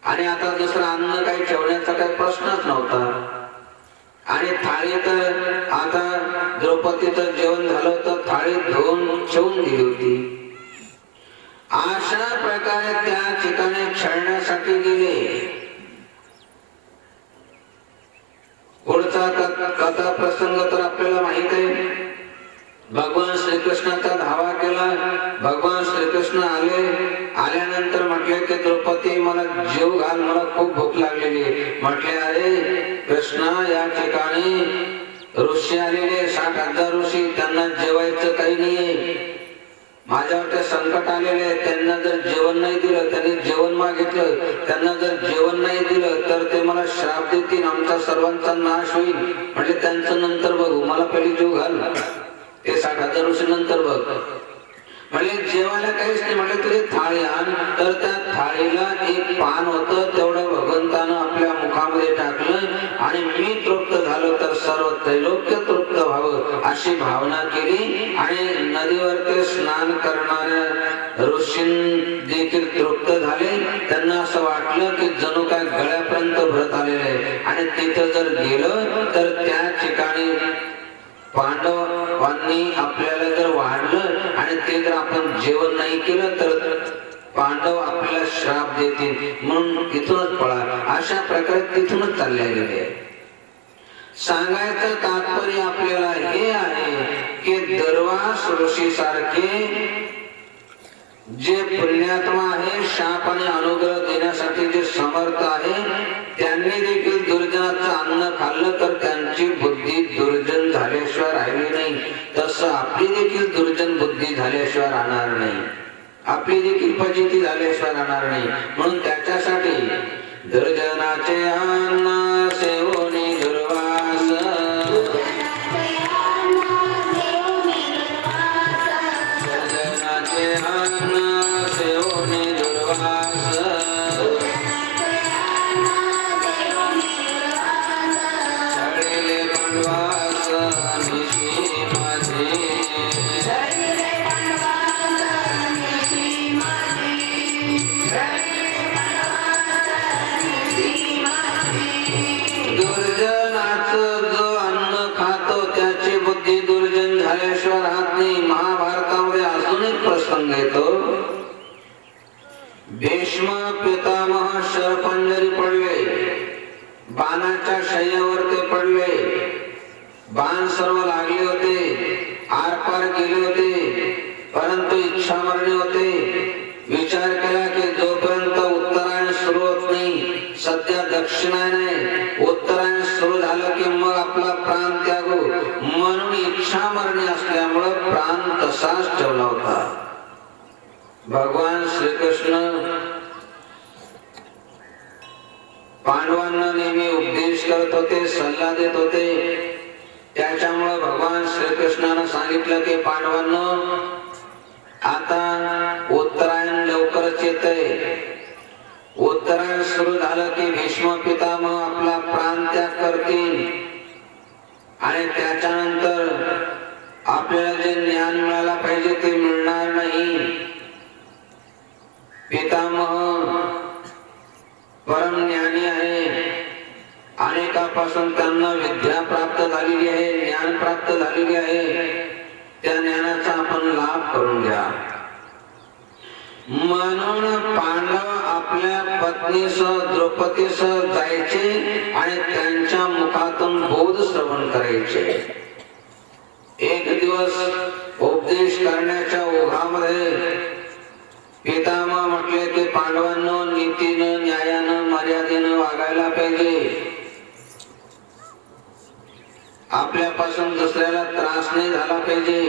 आणि आता दुसरं अन्न काही ठेवण्याचा काही प्रश्नच नव्हता. आणि थाळी तर आता द्रौपदीचं जेवण झालं होतं, थाळी धुवून ठेवून दिली होती. अशा प्रकारे त्या ठिकाणी खेळण्यासाठी गेले. पुढचा कथा प्रसंग तर आपल्याला माहित आहे. भगवान श्रीकृष्णाचा धावा केला. भगवान श्रीकृष्ण आल्यानंतर म्हटले की द्रौपदी मला जेव घाल, मला खूप भूक लागलेली आहे. म्हटले अरे कृष्णा, या ठिकाणी ऋषी आलेले 60,000 ऋषी, त्यांना जेवायचं काही नाहीये. माझ्यावर ते संकट आलेले, त्यांना जर जेवण नाही दिलं, त्यांनी जेवण मागितलं, त्यांना जर जेवण नाही दिलं तर ते मला श्राप देतील, आमचा सर्वांचा नाश होईल. म्हणजे त्यांचं नंतर बघू, मला पहिली जीव घाल. ते 60,000 ऋषी नंतर बघ. म्हणजे जेवायला काहीच नाही, म्हणजे तुझी थाळी आण. तर त्या थाळीला एक पान होतं, तेवढं भगवंतानं आपल्या मुखामध्ये टाकलं आणि मी तृप्त झालो तर सर्व त्रैलोक्य तृप्त व्हावं अशी भावना केली. आणि नदीवर ते स्नान करणाऱ्या ऋषी देखील तृप्त झाले. त्यांना असं वाटलं की जणू काय गळ्यापर्यंत भरत आलेलं आहे. आणि तिथं जर गेलं तर त्या ठिकाणी पांडवांनी आपल्याला जर वाढलं आणि ते जर आपण जेवण नाही केलं तर पांडव आपल्याला श्राप देतील, म्हणून इथूनच पळा. अशा प्रकारे तिथूनच चालले गेले. सांगायचं तात्पर्य आपल्याला हे आहे की दर्वास ऋषी सारखे जे पुण्यात्मा आहे, शाप आणि अनुग्रह देण्यासाठी जे समर्थ आहे, त्यांनी देखील दुर्जनाचं अन्न खाल्लं तर त्यांची बुद्धी दुर्जन झाल्याशिवाय राहिली नाही. तसं आपली देखील दुर्जन बुद्धी झाल्याशिवाय राहणार नाही, आपली देखील फजिती झाल्याशिवाय राहणार नाही. म्हणून त्याच्यासाठी दुर्जनाचे अन्न सेवोनी दुर्वास, दुर्जनाचे अन्न सेवोनी दुर्वास, छळिले पंडवास निशी माझे, दुर्जनाचं जो अन्न खातो त्याची बुद्धी दुर्जन झाल्याशिवाय राहत नाही. महाभारतामध्ये अजून एक प्रसंग येतो. भीष्म पितामह शरपंजरी पडले, बाणाच्या शय्यावर ते पडले. बाण सर्व लागले होते, आरपार गेले होते, परंतु इच्छामरणी होते. विचार केला की जोपर्यंत उत्तरायण सुरू होत नाही, सध्या दक्षिणायन आहे, उत्तरायण सुरू झालं की मग आपला प्राण त्यागू. म्हणून इच्छामरणी असल्यामुळं प्राण तसाच ठेवला होता. भगवान श्रीकृष्ण पांडवांना नेहमी उपदेश करत होते, सल्ला देत होते. त्याच्यामुळे भगवान श्रीकृष्णानं सांगितलं की पांडवांनो, आता उत्तरायण लवकरच येतंय. उत्तरायण सुरू झालं की भीष्म पितामह आपला प्राण त्याग करतील आणि त्याच्यानंतर आपल्याला जे ज्ञान मिळायला पाहिजे ते मिळणार नाही. पितामह परम ज्ञानी आहे, अनेकापासून त्यांना विद्या प्राप्त झालेली आहे, ज्ञान प्राप्त झालेली आहे. त्या ज्ञानाचा आपण लाभ करून घ्या. म्हणून पांडव आपल्या पत्नीसह द्रौपदीसह जायचे आणि त्यांच्या मुखातून बोध श्रवण करायचे. एक दिवस उपदेश करण्याच्या ओघामध्ये पितामह म्हटले की पांडवांनो, नीतीनं, न्यायानं, मर्यादेनं वागायला पाहिजे. आपल्यापासून दुसऱ्याला त्रास नाही झाला पाहिजे.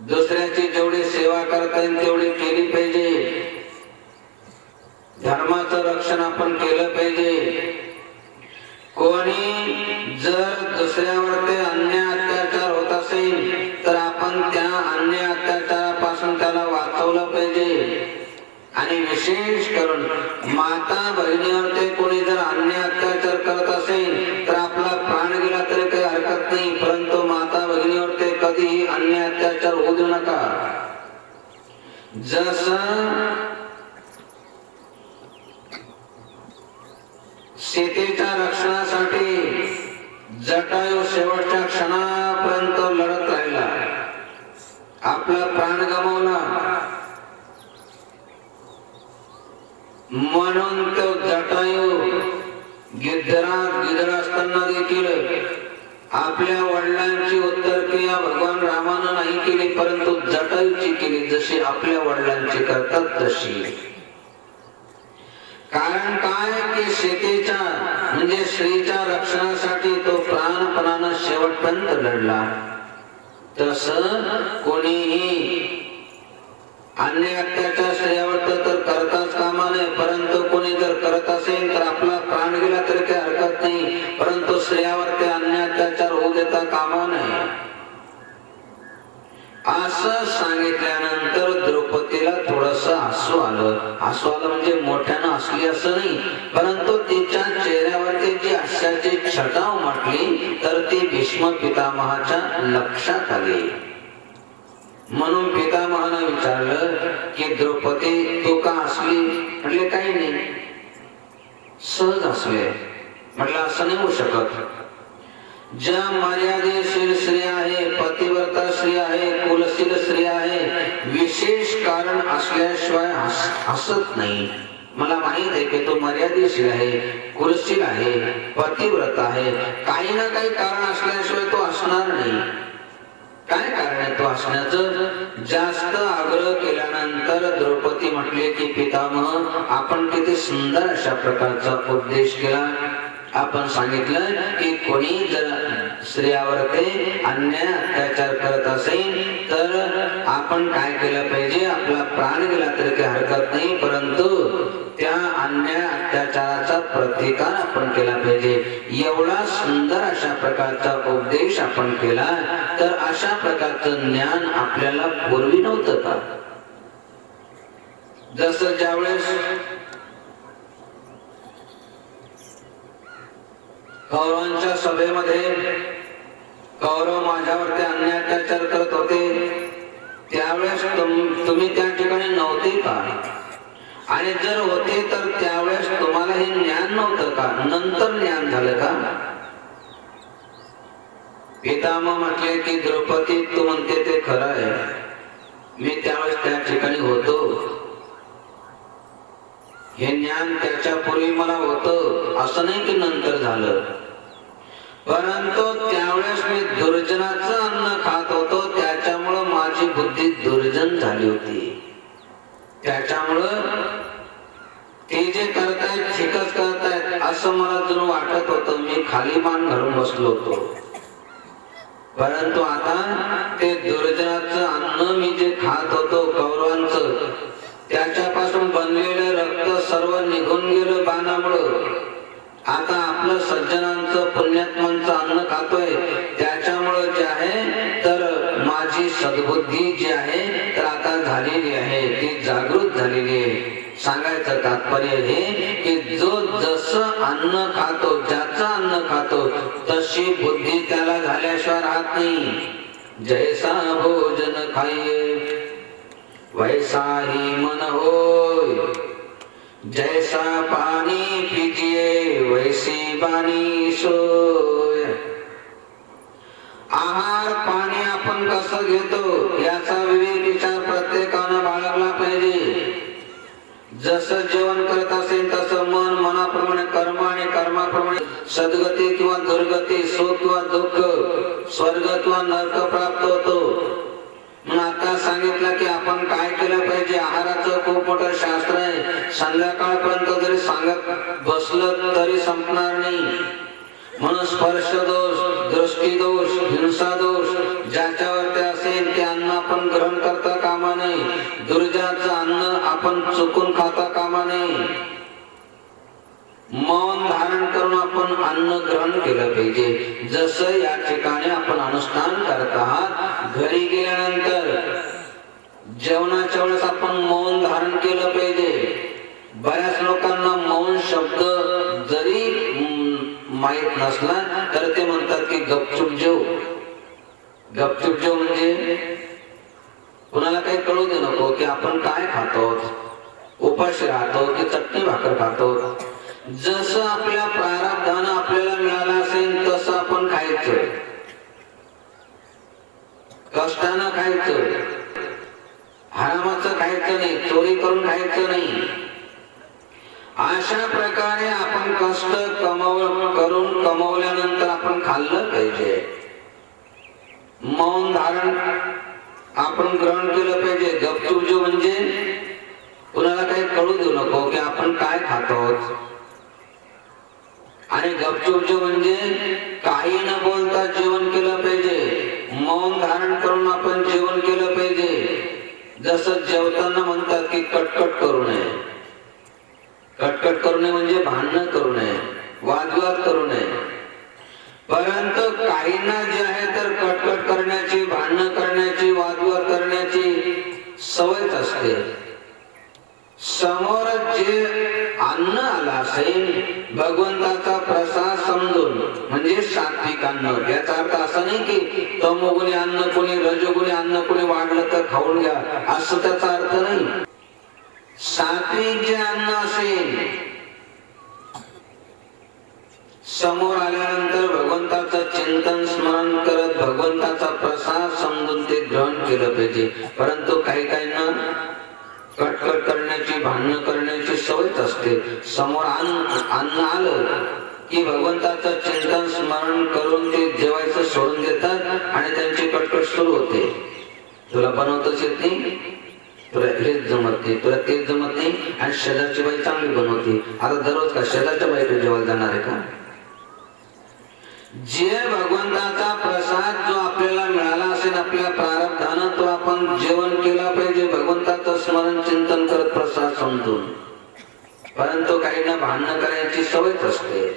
दुसऱ्याची जेवढी सेवा करता येईल तेवढी केली पाहिजे. धर्माचं रक्षण आपण केलं पाहिजे. कोणी जर दुसऱ्यावर ते अन्याय अत्याचार होत असेल तर आपण त्या अन्याय अत्याचारापासून त्याला वाचवलं पाहिजे. आणि विशेष करून माता बहिणीवर ते कोणी जर अन्याय अत्याचार करत असेल तर आपला प्राण गेला तरी काही हरकत नाही, परंतु माता बहिणीवर ते कधीही अन्याय अत्याचार होऊ देऊ नका. जसं सीतेच्या रक्षणासाठी जटायू शेवटच्या क्षणापर्यंत लढत राहिला, आपला प्राण गमावला. म्हणून तो जटायू गिद्ध असताना देखील आपल्या वडिलांची उत्तरक्रिया भगवान रामानं नाही केली, परंतु जटायूची केली. जशी आपल्या वडिलांची करतात तशी. कारण काय की सीतेच्या म्हणजे स्त्रीच्या रक्षणासाठी तो प्राणपणानं शेवटपर्यंत लढला. तसं कोणीही अन्य अत्याचार स्त्रियावर तर करताच कामा नये, परंतु कोणी जर करत असेल तर आपला प्राण गेला तरी काही हरकत नाही, परंतु स्त्रियावर ते अन्य अत्याचार होऊ देता कामा नये. असं सांगितल्यानंतर द्रौपदीला थोडस हसू आलं. हसू आलं म्हणजे मोठ्यानं हसली असं नाही, परंतु तिच्या चेहऱ्यावरती जी हास्याची छटा उमटली तर ती भीष्म पितामहाच्या लक्षात आली. म्हणून पितामहानं विचारलं की द्रौपदी तू का हसली? म्हटले काही नाही, सहज हसले. म्हटलं असं नाही होऊ शकत. ज्या मर्यादेशील स्त्री आहे, पतिव्रता स्त्री आहे, कुलशील स्त्री आहे, विशेष कारण असल्याशिवाय हसत नाही. मला माहित आहे की तो मर्यादेशील आहे, कुलशील आहे, पतिव्रता आहे, काही ना काही कारण असल्याशिवाय तो हसणार नाही. काय कारण आहे तो हसण्याचं? जास्त आग्रह केल्यानंतर द्रौपदी म्हटले की पितामह आपण किती सुंदर अशा प्रकारचा उपदेश केला. आपण सांगितलं की कोणी जर स्त्रियावरती अन्याय अत्याचार करत असेल तर आपण काय केलं पाहिजे? आपला प्राण गेला तरी काही हरकत नाही, परंतु त्या अन्याय अत्याचाराचा प्रतिकार आपण केला पाहिजे. एवढा सुंदर अशा प्रकारचा उपदेश आपण केला, तर अशा प्रकारचं ज्ञान आपल्याला पूर्वी नव्हतं का? जसं ज्यावेळेस कौरवांच्या सभेमध्ये कौरव माझ्यावरती अन्याय अत्याचार करत होते, त्यावेळेस तुम्ही त्या ठिकाणी नव्हते का? आणि जर होते तर त्यावेळेस तुम्हाला हे ज्ञान नव्हतं का? नंतर ज्ञान झालं का? पितामह म्हटले की द्रौपदी तू म्हणते ते खरं आहे, मी त्यावेळेस त्या ठिकाणी होतो. हे ज्ञान त्याच्यापूर्वी मला होतं, असं नाही की नंतर झालं. परंतु त्यावेळेस मी दुर्जनाचं अन्न खात होतो, त्याच्यामुळं माझी बुद्धी दुर्जन झाली होती. त्याच्यामुळं ते जे करतायत ठीकच करतायत असं मला जणू वाटत होतं. मी खाली मान घालून बसलो होतो. परंतु आता ते दुर्जनाचं अन्न मी जे खात होतो कौरवांचं, त्याच्यापासून बनलेलं रक्त सर्व निघून गेलं बाणामुळं. आता आपलं सज्जनांचं पुण्यात्मांचं अन्न खातोय, त्याच्यामुळं जे आहे तर माझी सद्बुद्धी जी आहे तर आता झालेली आहे, ती जागृत झालेली आहे. सांगायचं तात्पर्य हे की जो जसं अन्न खातो, ज्याचं अन्न खातो तशी बुद्धी त्याला झाल्याशिवाय राहत नाही. जैसा भोजन खाये वैसा ही मन होय, जैसा पाणी पिजिये वैसी बानी सोय. आहार पाणी आपण कसं घेतो याचा विवेक विचार प्रत्येकानं बाळगला पाहिजे. जसं जेवण करत असेल तसं मन, मनाप्रमाणे कर्म आणि कर्माप्रमाणे सद्गती किंवा दुर्गती, सुख किंवा दुःख, स्वर्ग किंवा नरक प्राप्त होतो. म्हणून आता सांगितलं की आपण काय केलं पाहिजे. आहाराचं खूप मोठं शास्त्र आहे, संध्याकाळपर्यंत जरी सांगत बसलं तरी संपणार नाही. म्हणून स्पर्श दोष, दृष्टी दोष, हिंसा दोष ज्याच्यावरती असेल ते अन्न आपण ग्रहण करता कामा नये. दुर्जनाचं अन्न आपण चुकून खाता कामा नये. मौन धारण करून आपण अन्न ग्रहण केलं पाहिजे. जसं या ठिकाणी आपण अनुष्ठान करत आहात, घरी गेल्यानंतर जेवणाच्या वेळेस आपण मौन धारण केलं पाहिजे. बऱ्याच लोकांना मौन शब्द जरी माहित नसला तर ते म्हणतात की गपचूप जेव. गपचूप जेव म्हणजे कुणाला काही कळू दे नको की आपण काय खातो, उपाशी राहतो की चटणी भाकर खातो. जसं आपल्या प्रारब्धानं आपल्याला मिळालं असेल तसं आपण खायचं, कष्टानं खायचं, हरामाचं खायचं नाही, चोरी करून खायचं नाही. अशा प्रकारे आपण कष्ट करून कमवल्यानंतर आपण खाल्लं पाहिजे. मौन धारण आपण ग्रहण केलं पाहिजे. गपचूप जो म्हणजे कुणाला काही कळू देऊ नको की आपण काय खातो. आणि गपचूप जो म्हणजे काही न बोलता जेवण केलं पाहिजे. मौन धारण करून आपण जेवण केलं पाहिजे. जसं जेवताना म्हणतात की कटकट करू नये. कटकट करू नये म्हणजे भांडण करू नये, वादविवाद करू नये. परंतु काहींना जे आहे तर कटकट करण्याची, भांडण करण्याची, वादविवाद तमोगुणी अन्न कोणी रजोगुणी अन्न कोणी वाढलं तर खाऊन घ्या असं त्याचा अर्थ नाही. सात्विक जे अन्न असेल समोर आल्यानंतर भगवंताचं चिंतन स्मरण करत भगवंताचा प्रसाद समजून ते ग्रहण केलं पाहिजे. परंतु काही काहींना कटकट करण्याची भांडण करण्याची सवयच असते. समोर अन्न आलं की भगवंताचं चिंतन स्मरण करून ते जेवायचं सोडून देतात आणि त्यांची कटकट सुरू होते. तुला बनवतच येत नाही, तुला हेच जमत नाही, तुला तेच जमत नाही आणि शेजारची बाई चांगली बनवते. आता दररोज का शेजारच्या बाईकडे जेवायला जाणार आहे का? जे भगवंताचा प्रसाद जो आपल्याला मिळाला असेल आपल्या प्रारब्धानं तो आपण जेवण केला पाहिजे भगवंताचं स्मरण चिंतन करत प्रसाद समजून. परंतु काहींना भांडण करायची सवयच असते.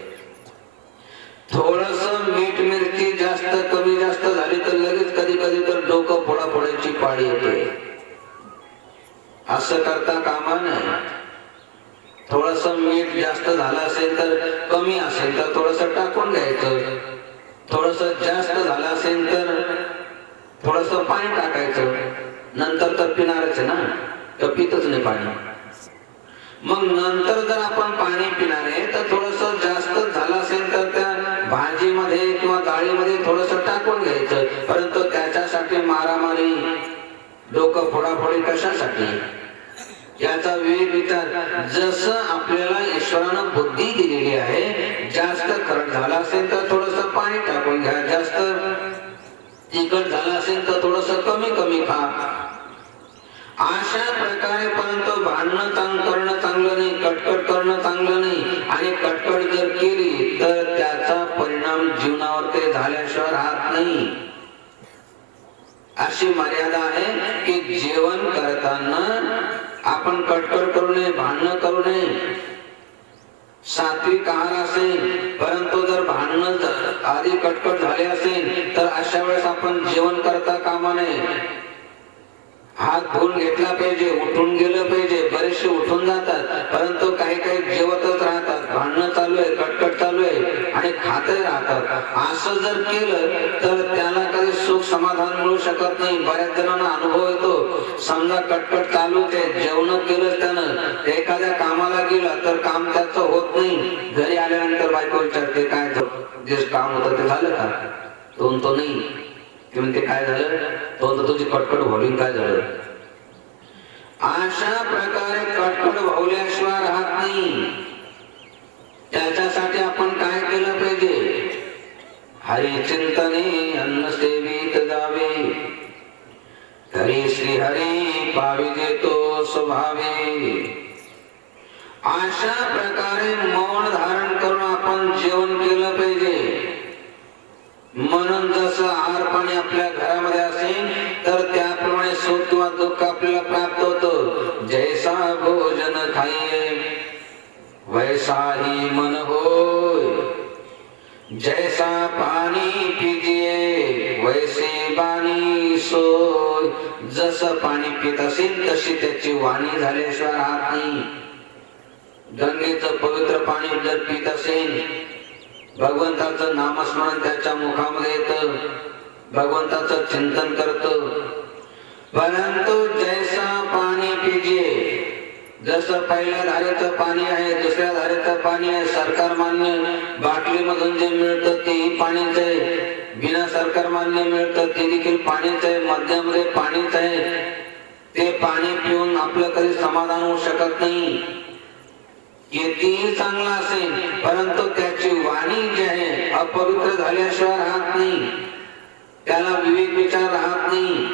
थोडस मीठ मिरची जास्त कमी जास्त झाली तर लगेच कधी कधी तर डोकं फोडाफोडायची पाळी येते. असं करता कामा नये. थोडस मीठ जास्त झालं असेल तर कमी असेल तर थोडस टाकून घ्यायचं. थोडस जास्त झालं असेल तर थोडस पाणी टाकायचं. नंतर तर पिणारच आहे ना, तर पितच नाही पाणी. मग नंतर जर आपण पाणी पिणार आहे तर थोडस जास्त झालं असेल तर त्या भाजीमध्ये किंवा डाळीमध्ये थोडस टाकून घ्यायचं. परंतु त्याच्यासाठी मारामारी डोकं फोडाफोडी कशासाठी? याचा विवेक विचार. जसं आपल्याला ईश्वरानं बुद्धी दिलेली आहे, जास्त खरड झाला असेल तर थोडस पाणी टाकून घ्या, जास्त तिखट झालं असेल तर थोडस कमी कमी खा. अशा प्रकारे. परंतु भांडण करणं चांगलं नाही, कटकट करणं चांगलं नाही. आणि कटकट जर केली तर त्याचा परिणाम जीवनावर ते झाल्याशिवाय राहत नाही. अशी मर्यादा आहे की जेवण करताना आपण कटकट करू नये, भांडण करू नये. सात्विक आहार असेल, परंतु जर भांडण आधी कटकट झाले असेल तर अशा वेळेस आपण जेवण करता कामा नये. हात धुवून घेतला पाहिजे, उठून गेलं पाहिजे. बरेचसे उठून जातात परंतु काही काही जेवतच राहतात. भांडणं चालू आहे, कटकट चालू आहे आणि खातही राहतात. असं जर केलं तर त्याला कधी सुख समाधान मिळू शकत नाही. बऱ्याच जणांना अनुभव येतो. समजा कटकट चालू ते जेवण केलं त्यानं, एखाद्या कामाला गेलं तर काम त्याचं होत नाही. घरी आल्यानंतर बायको विचारते काय जे काम होतं ते झालं का? तो नाही. ते म्हणते काय झालं? तो तुझी कटकट व्हावी काय झालं? अशा प्रकारे कटकट भावल्याशिवाय राहत नाही. त्याच्यासाठी आपण काय केलं पाहिजे? हरी चिंतने अन्न सेवित जावे, हरी श्री हरी पाविजे तो स्वभावे. अशा प्रकारे मौन धारण करून आपण जेवण केलं पाहिजे. म्हणून जसं आहार पाणी आपल्या घरामध्ये असेल तर त्याप्रमाणे सुख किंवा दुःख आपल्याला प्राप्त होतं. जैसा भोजन खाइये वैसा ही मन होय, जैसा पाणी पिजिये वैसे वाणी सोय. जसं पाणी पित असेल तशी त्याची वाणी झाल्याशिवाय राहत नाही. गंगेचं पवित्र पाणी जर पित असेल, भगवंताचं नामस्मरण त्याच्या मुखामध्ये येतं, भगवंताचं चिंतन करतो. परंतु जैसा पाणी पिजिये, जसं पहिल्या धारेचं पाणी आहे, दुसऱ्या धारेचं पाणी आहे, सरकार मान्य बाटलीमधून जे मिळतं तेही पाणीच आहे, बिना सरकार मान्य मिळतं ते देखील पाणीच आहे, मध्यामध्ये पाणीच आहे. ते पाणी पिऊन आपलं कधी समाधान होऊ शकत नाही. कितीही चांगला असेल परंतु त्याची वाणी जी आहे अपवित्र झाल्याशिवाय राहत नाही. त्याला विवेक विचार राहत नाही.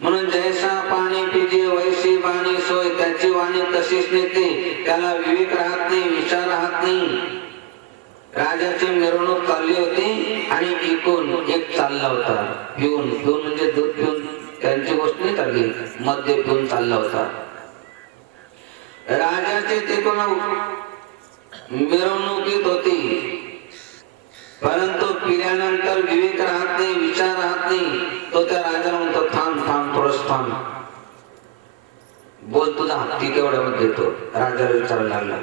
म्हणून जैसा पाणी पिजे वैसी वाणी सोय. त्याची वाणी तशीच निघते, त्याला विवेक राहत नाही, विचार राहत नाही. राजाची मिरवणूक चालली होती आणि इकून एक चालला होता पिऊन. पिऊन म्हणजे दूध पिऊन, त्यांची गोष्ट नाही चालली, मद्य पिऊन चालला होता. राजाचे ते कोण मिरवणुकीत होती, परंतु पिल्यानंतर विवेक राहत नाही, विचार राहत नाही. तो त्या राजाला म्हणतो थांब थांब थोडस थांब, बोल तुझा हत्ती केवढ्यामध्ये देतो. राजाला विचारायला लागला.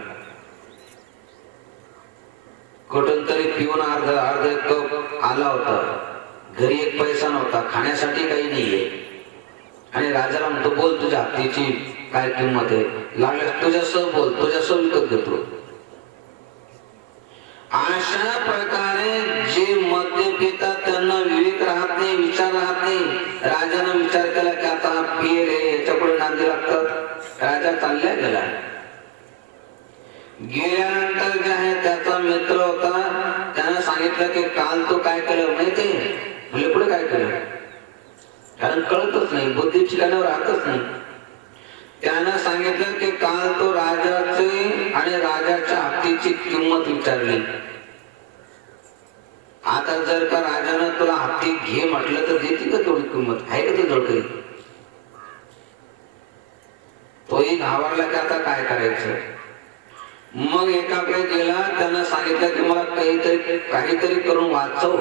कुठून तरी पिऊन अर्ध कप आला होता, घरी एक पैसा नव्हता, खाण्यासाठी काही नाहीये, आणि राजाला म्हणतो बोल तुझ्या हत्तीची काय किंमत आहे, लागल्यास तुझ्यासह बोल, तुझ्यासह विकत घेतो. अशा प्रकारे जे मद्य पितात त्यांना विवेक राहत नाही, विचार राहत नाही. राजाने विचार केला की आता पिये रे, याच्या पुढे नांदी लागतात. राजा चालल्या गेला. गेल्यानंतर जे आहे त्याचा मित्र होता, त्यानं सांगितलं की काल तो काय केलं माहिती, म्हणजे पुढे काय केलं, कारण कळतच नाही, बुद्धी ठिकाणावर राहतच नाही. त्यानं सांगितलं की काल तो राजाचे आणि राजाच्या हत्तीची किंमत विचारली. आता जर का राजानं तुला हत्ती घे म्हटलं तर देते का तेवढी किंमत, आहे का तुझं काही? तोही घाबरला की आता काय करायचं. मग एकाकडे गेला, त्यानं सांगितलं की मला काहीतरी करून वाचव,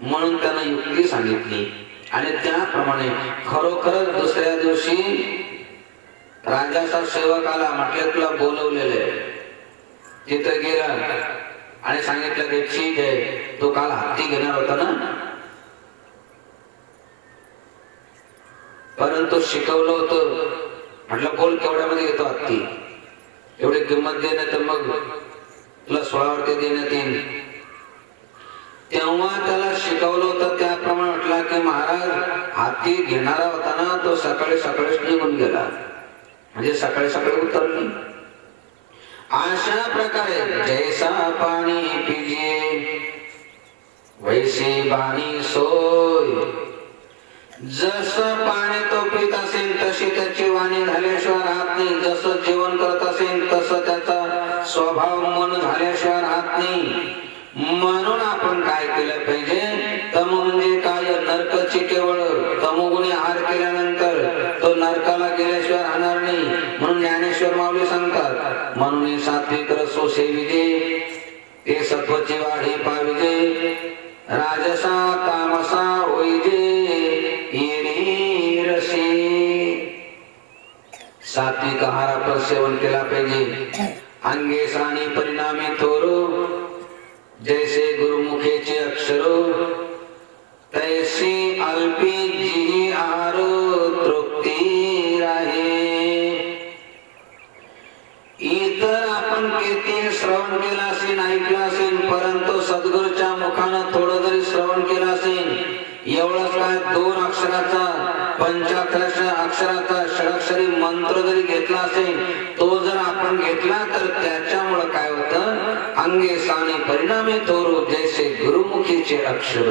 म्हणून त्यानं युक्ती सांगितली. आणि त्याप्रमाणे खरोखरच दुसऱ्या दिवशी राजाचा सेवक आला, म्हटलं तुला बोलवलेलं. तिथं गेला आणि सांगितलं की ठीक आहे, तो काल हत्ती घेणार होता ना, परंतु शिकवलं होतं, म्हटलं बोल केवढ्यामध्ये घेतो हत्ती, एवढी किंमत देण्यात तर मग तुला 16 वरती देण्यात येईल. तेव्हा त्याला शिकवलं होतं त्याप्रमाणे म्हटलं की महाराज हत्ती घेणारा होता ना, तो सकाळी सकाळीच निघून गेला, म्हणजे सकाळी सकाळी उतरली. अशा प्रकारे जैसा पाणी पिजे वैसे बाणी सोय, जसं पाणी तो पित असेल तशी त्याची वाणी झाल्याशिवाय राहत नाही, जसं जेवण करत असेल तसं त्याचा स्वभाव मन झाल्याशिवाय राहत नाही. म्हणून आपण काय केलं पाहिजे, तम म्हणजे काय, नरकाची केवळ तमोगुणी आहार केल्यानंतर तो नरकाला गेल्याशिवाय राहणार नाही. म्हणून ज्ञानेश्वर माऊली सांगतात, म्हणून सात्विक रसो सेविजे ते सत्वची वाढी पाविजे, राजसा तामसा होईजे सात्विक आहार आपण सेवन केला पाहिजे. अंगे सानी परिणामी थोरो, जैसे गुरुमुखेचे अक्षरो, तैसी अल्पी जी आहारो तृप्ती राहे. इतर आपण किती श्रवण केला असेल, ऐकलं असेल, परंतु सद्गुरूच्या मुखानं थोडं जरी श्रवण केलं असेल, एवढंच काय 2 अक्षराचा पंचाक्षर अक्षराचा षडाक्षरी मंत्र जरी घेतला असेल, तो जर आपण घेतला तर त्याच्यामुळे काय होतं, अंगे साने परिणामी थोरू जैसे गुरुमुखीचे अक्षर.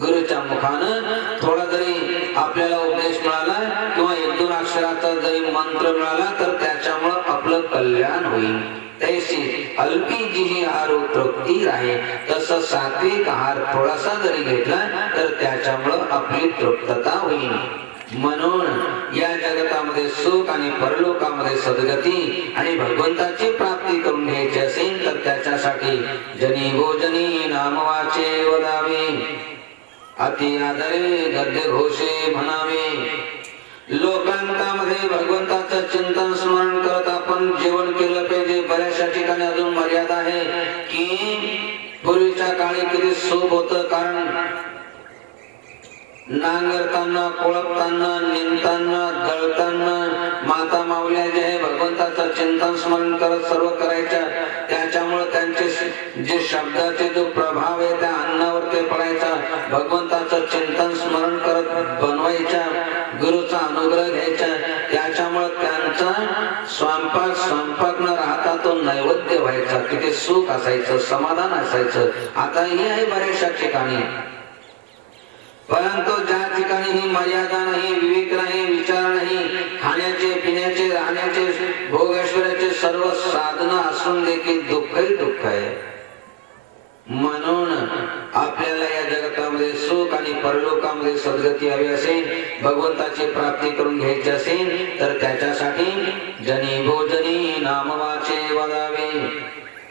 गुरुच्या मुखानं थोडा जरी आपल्याला उपदेश मिळाला किंवा 1-2 अक्षराचा जरी मंत्र मिळाला तर त्याच्यामुळे आपलं कल्याण होईल. तैसी अल्पी जी आहार तृप्ती राहे, तसं सात्विक आहार थोडासा जरी घेतला तर त्याच्यामुळं आपली तृप्तता होईल. म्हणून या जगतामध्ये सुख आणि परलोकामध्ये सद्गती आणि भगवंताची प्राप्ती करून घ्यायची असेल तर त्याच्यासाठी जनी भोजनी नाम वाचे वदावे, अति आदरे गद्य घोषे म्हणावे. लोकांतामध्ये भगवंताचं चिंतन स्मरण करत आपण जेवण केलं पाहिजे. बऱ्याचशा ठिकाणी अजून मर्यादा आहे की पूर्वीच्या काळी किती सुख होतं, कारण नांगरताना, कोळपताना, निंदताना, दळताना माता माऊल्या जे आहे भगवंताचं चिंतन स्मरण करत सर्व करायच्या. त्याच्यामुळे त्यांचे जे शब्दाचे जो प्रभाव आहे त्या अन्नावर ते पडायचा. भगवंताचं चिंतन स्मरण करत बनवायच्या, गुरुचा अनुग्रह घ्यायचा. त्याच्यामुळे त्यांचा स्वयंपाक न राहता तो नैवेद्य व्हायचा. किती सुख असायचं, समाधान असायचं. आता हे आहे बऱ्याचशा ठिकाणी, परंतु ज्या ठिकाणी ही मर्यादा नाही, विवेक नाही, विचार नाही, खाण्याचे पिण्याचे राहण्याचे भोग ऐश्वर्याचे सर्व साधन असून देखील दुःखही दुःख आहे. म्हणून आपल्याला या जगतामध्ये सुख आणि परलोकामध्ये सद्गती हवी असेल, भगवंताची प्राप्ती करून घ्यायची असेल तर त्याच्यासाठी जनी भोजनी नाम वाचे वदावे,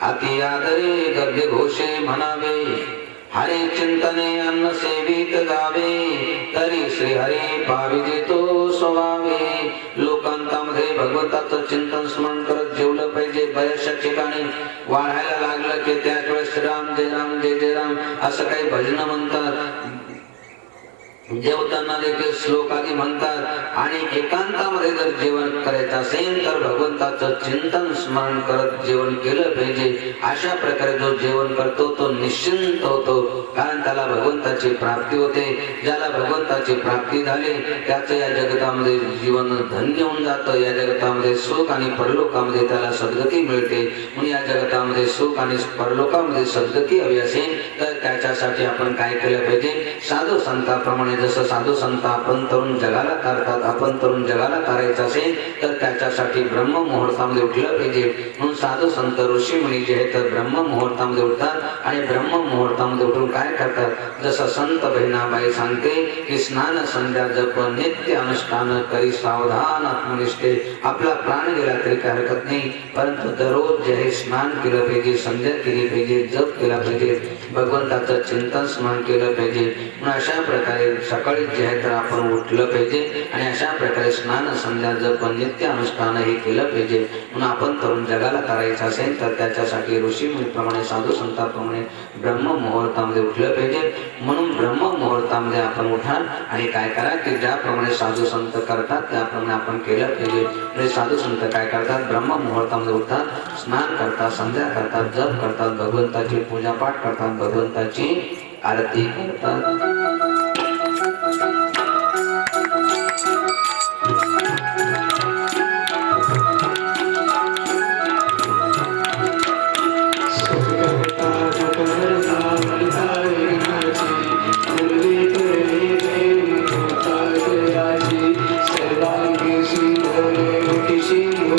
अति आदरे गद्य घोषे म्हणावे. हरे चिंतने अन्न सेवित जावे, तरी श्री हरी पाविजे तो स्वभावे. लोकांतामध्ये भगवंताचं चिंतन स्मरण करत जेवलं पाहिजे. बऱ्याचशा ठिकाणी वाढायला लागलं की त्याच वेळेस श्रीराम जय राम जय जय राम असं काही भजन म्हणतात. जेवताना देखील श्लोक आदी म्हणतात आणि एकांतामध्ये जर जेवण करायचं असेल तर भगवंताचं चिंतन स्मरण करत जेवण केलं पाहिजे. अशा प्रकारे जो जेवण करतो तो निश्चिंत होतो, कारण त्याला भगवंताची प्राप्ती होते. ज्याला भगवंताची प्राप्ती झाली त्याचं या जगतामध्ये जीवन धन्य होऊन जातं. या जगतामध्ये सुख आणि परलोकामध्ये त्याला सद्गती मिळते. म्हणून या जगतामध्ये सुख आणि परलोकामध्ये सद्गती हवी असेल तर त्याच्यासाठी आपण काय केलं पाहिजे? साधू संतांप्रमाणे जसं साधू संत आपण तरुण जगाला करतात, आपण तरुण जगाला करायचं असेल तर त्याच्यासाठी ब्रह्म मुहूर्तामध्ये उठलं पाहिजे. म्हणून साधू संत ऋषी मुनी जे आहेत तर ब्रह्म मुहूर्तामध्ये उठतात आणि ब्रह्म मुहूर्तामध्ये उठून काय करतात? जसं संत बहिणाबाई सांगते की स्नान संध्या जप नित्य अनुष्ठान करी सावधान आत्मनिष्ठे. आपला प्राण गेला तरी काय हरकत नाही, परंतु दररोज जे आहे स्नान केलं पाहिजे, संध्या केली पाहिजे, जप केला पाहिजे, भगवंताचं चिंतन स्मरण केलं पाहिजे. म्हणून अशा प्रकारे सकाळी जे आहे तर आपण उठलं पाहिजे आणि अशा प्रकारे स्नान संध्या जप नित्य अनुष्ठान हे केलं पाहिजे. म्हणून आपण तरुण जगाला करायचं असेल तर त्याच्यासाठी ऋषी मुनीप्रमाणे साधू संतांप्रमाणे ब्रह्म मुहूर्तामध्ये उठलं पाहिजे. म्हणून ब्रह्म मुहूर्तामध्ये आपण उठा आणि काय करा की ज्याप्रमाणे साधू संत करतात त्याप्रमाणे आपण केलं पाहिजे. म्हणजे साधू संत काय करतात? ब्रह्म मुहूर्तामध्ये उठतात, स्नान करतात, संध्या करतात, जप करतात, भगवंताची पूजापाठ करतात, भगवंताची आरती करतात. Jai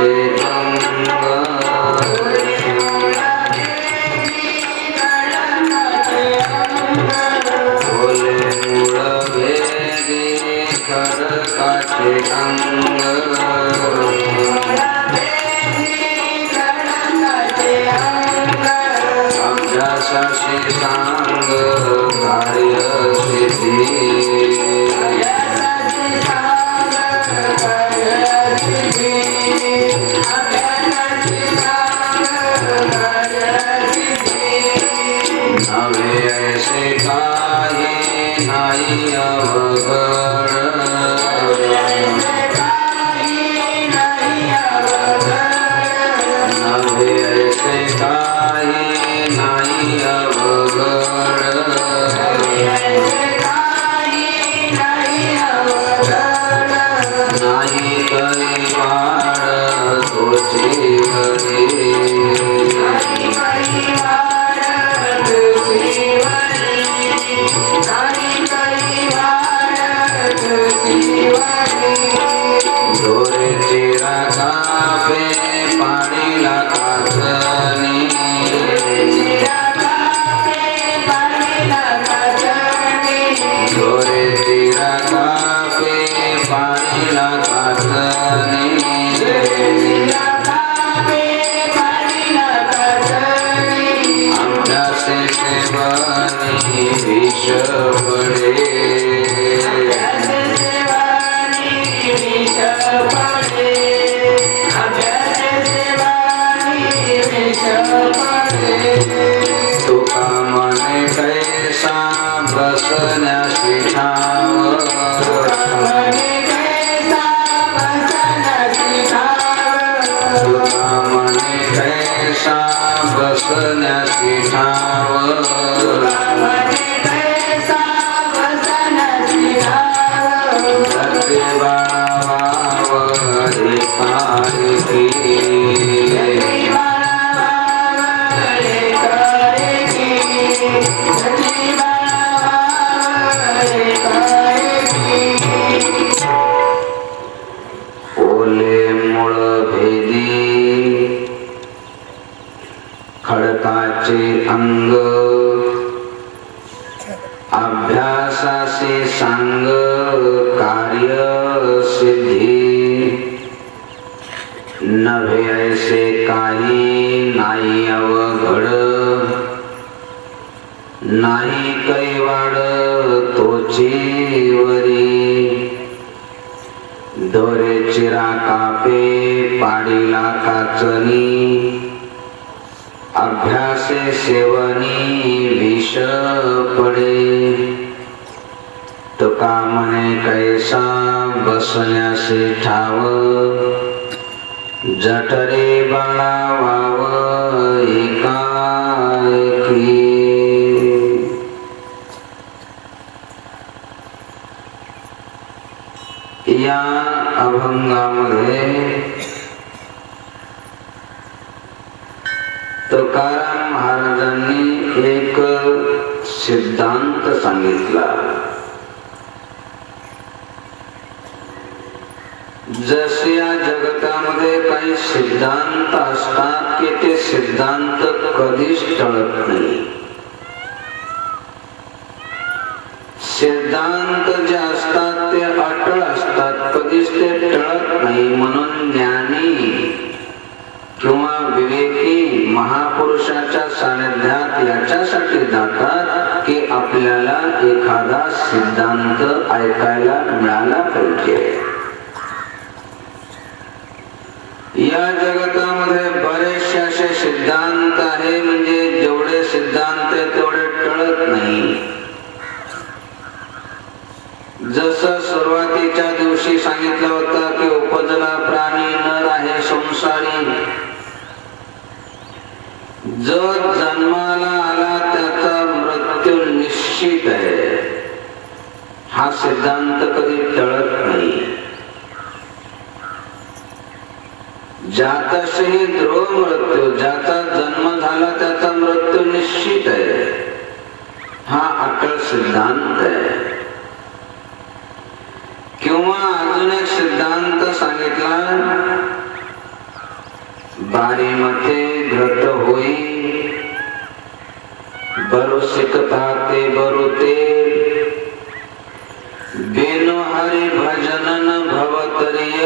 खडकाचे अंग ओले मूळ भेदी खडकाचे अंग अभ्यासाशी सांग कार्य सिद्धी नवे ऐसे काही नाही अवघड नवे ऐसे काही नाही अवघड नाही करी वाढ तोची घरी दोरेची राखावे पाणीला काचणी दोरेची राखावे पाणीला काचणी अभ्यासे सेवनी विष पडे तुका मने कैसा बसण्याशी ठाव तुका मने कैसा बसण्याशी ठाव धरती बाळावाव एकाएकी ओले मूळ भेदी खडकाचे अंग अभ्यासाचे सांग कार्य सिद्धी नव्हे ऐसे काही नाही अवघड नाही कैवाड तोची वरी दोरे चिरा कापे पाडीला काचनी अभ्यासे सेवनी विष पडे तुका मने कैसा बसण्यासे ठाव जठरे बाळा वाव एकाएकी या अभंगामध्ये तुकाराम महाराजांनी एक सिद्धांत सांगितला. जसे या जगतामध्ये काही सिद्धांत असतात की ते सिद्धांत कधीच टळत नाही. सिद्धांत जे असतात ते अटळ असतात, कधीच ते टळत नाही. म्हणून ज्ञानी किंवा विवेकी महापुरुषाच्या सानिध्यात याच्यासाठी जातात की आपल्याला एखादा सिद्धांत ऐकायला मिळाला पाहिजे. या जगतामध्ये बरेचसे असे सिद्धांत आहे, म्हणजे जेवढे सिद्धांत तेवढे टळत नाही. जसं सुरुवातीच्या दिवशी सांगितलं होतं की उपजला प्राणी नर आहे संसारी, जो जन्माला आला त्याचा मृत्यू निश्चित आहे. हा सिद्धांत कधी टळत नाही. जातशी ध्रुव मृत्यू, ज्याचा जन्म झाला त्याचा मृत्यू निश्चित आहे. हा अटळ सिद्धांत आहे. किंवा अजून एक सिद्धांत सांगितला बारीमध्ये घट होई बरो सिकता ते बरो ते बेनो हरि भजनन भवतरिय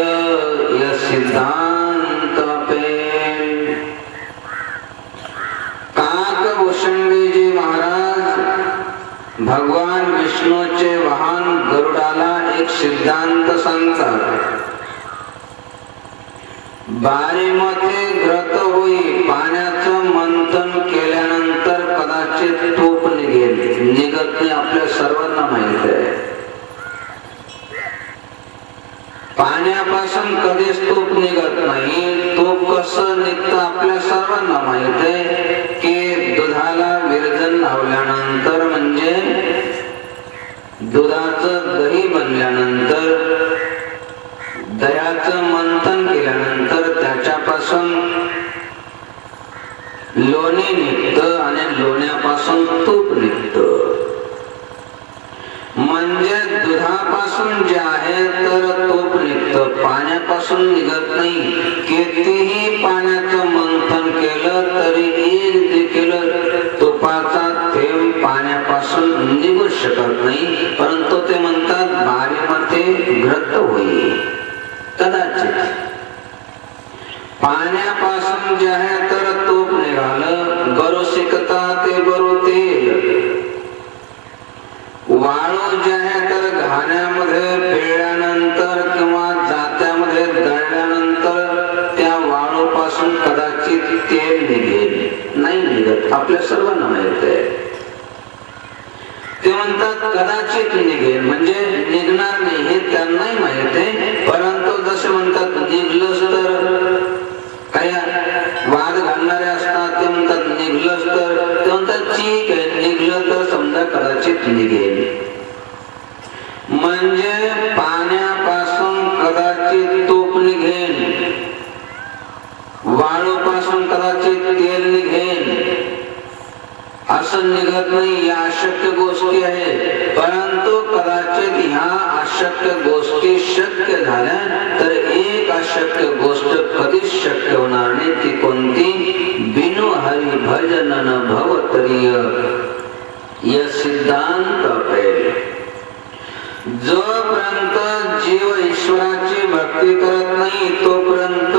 य सिद्धांत पे काकभूषणजी महाराज भगवान विष्णूचे वाहन गरुडाला एक सिद्धांत सांगतात. बारीमध्ये घृत होई पाण्याचं मंथन केल्यानंतर कदाचित तूप निघेल, निघत नाही आपल्या सर्वांना माहित आहे. पाण्यापासून कधीच तूप निघत नाही. तूप कसं निघतं आपल्या सर्वांना माहित आहे की दुधाला विरजन लावल्यानंतर म्हणजे दुधाचं दही बनल्यानंतर दह्याचं मंथन केल्यानंतर त्याच्यापासून लोणी निघतं आणि लोण्यापासून तूप निघतं. म्हणजे दुधापासून जे आहे तर तूप निघतं, पाण्यापासून निघत नाही. कितीही पाण्याचं मंथन केलं तरी एक देखील तुपाचा थेंब पाण्यापासून निघू शकत नाही. परंतु ते म्हणतात बारीमध्ये घृत होईल. कदाचित पाण्यापासून जे आहे तर तूप निघालं, बरो शिकता ते बरो तेल. वाळू जे आहे तर घाण्यामध्ये पिळल्यानंतर किंवा जात्यामध्ये दळल्यानंतर त्या वाळूपासून कदाचित तेल निघेल, नाही निघत आपल्या सर्वांना माहित आहे. ते म्हणतात कदाचित निघेल म्हणजे निघणार नाही हे त्यांनाही माहित आहे. परंतु जसे म्हणतात निघलंच तर, काही वाद घालणारे असतात ते म्हणतात निघलंच तर, ते म्हणतात ठीक आहे निघलं तर समजा कदाचित निघेल. म्हणजे पाण्यापासून कदाचित तूप निघेल, वाळूपासून कदाचित तेल निघेल, असं निघत नाही. या अशक्य गोष्टी आहेत. परंतु कदाचित ह्या अशक्य गोष्टी शक्य झाल्या तर एक अशक्य गोष्ट कधीच शक्य होणार नाही. ती कोणती? बिनु हरि भजनन भवतरिय य सिद्धांत पे. जोपर्यंत जीव ईश्वराची भक्ती करत नाही तोपर्यंत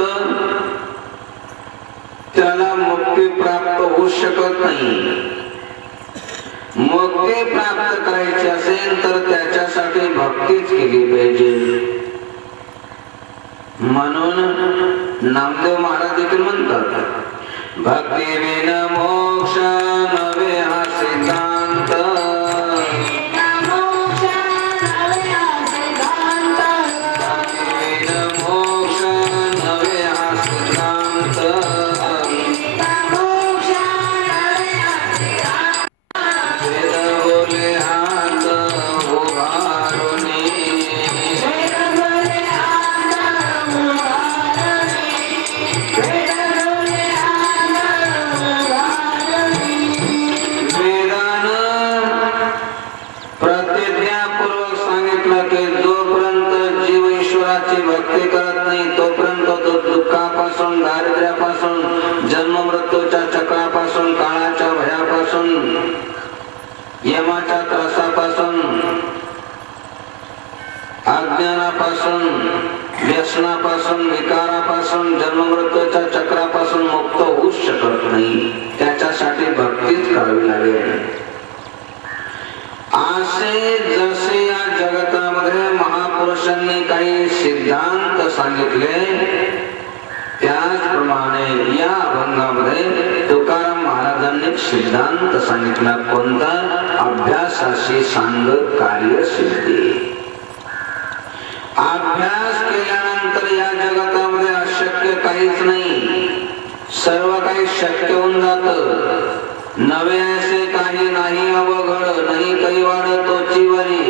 त्याला मुक्ती प्राप्त होऊ शकत नाही. मुक्ती प्राप्त करायची असेल तर त्याच्यासाठी भक्तीच केली पाहिजे. म्हणून नामदेव महाराज देखील म्हणतात भक्ती विन मोक्ष नवे हा सिद्धांत. यमाच्या त्रासापासून, अज्ञानापासून, व्यसनापासून, विकारापासून, जन्ममृत्यूच्या चक्रापासून मुक्त होऊ शकत नाही. त्याच्यासाठी भक्तीच करावी लागेल. असे जसे या जगतामध्ये महापुरुषांनी काही सिद्धांत सांगितले त्याचप्रमाणे या अभंगामध्ये तुकाराम महाराजांनी सिद्धांत सांगितला. कोणता? अभ्यासाशी सांग कार्य सिद्धी. अभ्यास केल्यानंतर या जगतामध्ये अशक्य काहीच नाही, सर्व काही शक्य होऊन जात. नवे असे काही नाही अवघड, नाही काही वाढत तोची वरी.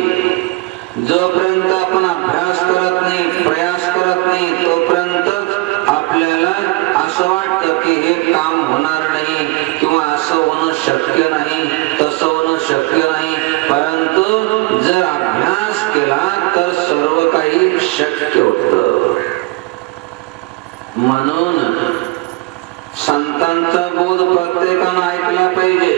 जोपर्यंत आपण अभ्यास करत नाही, प्रयास करत नाही तोपर्यंत आपल्याला असं वाटतं की हे काम होणार नाही किंवा असं होणं शक्य नाही, तसं होणं शक्य नाही. परंतु जर अभ्यास केला तर सर्व काही शक्य होतं. म्हणून संतांचा बोध प्रत्येकानं ऐकला पाहिजे.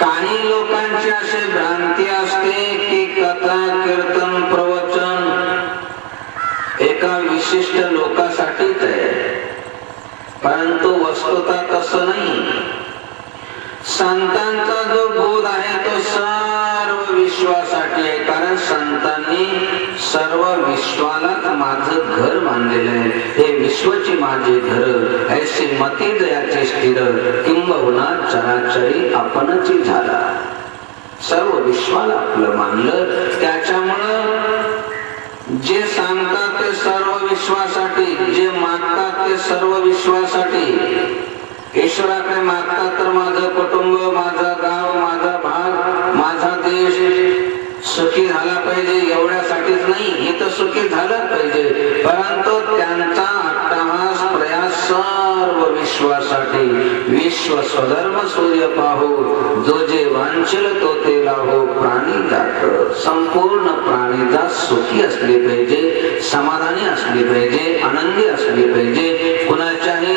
काही लोकांची अशी भ्रांती असते की कथा कीर्तन प्रवचन एका विशिष्ट लोकांसाठीच आहे, परंतु वस्तुतः तसं नाही. संतांचा जो बोध आहे तो सर्व विश्वासाठी आहे, कारण संतांनी सर्व विश्वालाच माझं घर मानलेलं आहे. हे विश्वची माझे घर ऐसे मती जयाचे स्थिर किंबहुना चराचरी आपणची झाला. सर्व विश्वाला आपलं मानलं. त्याच्यामुळं जे सांगतात ते सर्व विश्वासाठी, जे मागतात ते सर्व विश्वासाठी. ईश्वराकडे मागतात तर माझं कुटुंब, माझा गाव, माझा भाग, माझा देश सुखी झाला पाहिजे एवढ्यासाठीच नाही, हे तर सुखी झालं पाहिजे, परंतु त्यांचा अट्टहास प्रयास सर्व विश्वासाठी. विश्व स्वधर्म सूर्य पाहो, जो जे वांछिल तो ते लाहो. प्राणी जात संपूर्ण प्राणी जात सुखी असली पाहिजे, समाधानी असली पाहिजे, आनंदी असली पाहिजे, कुणाच्याही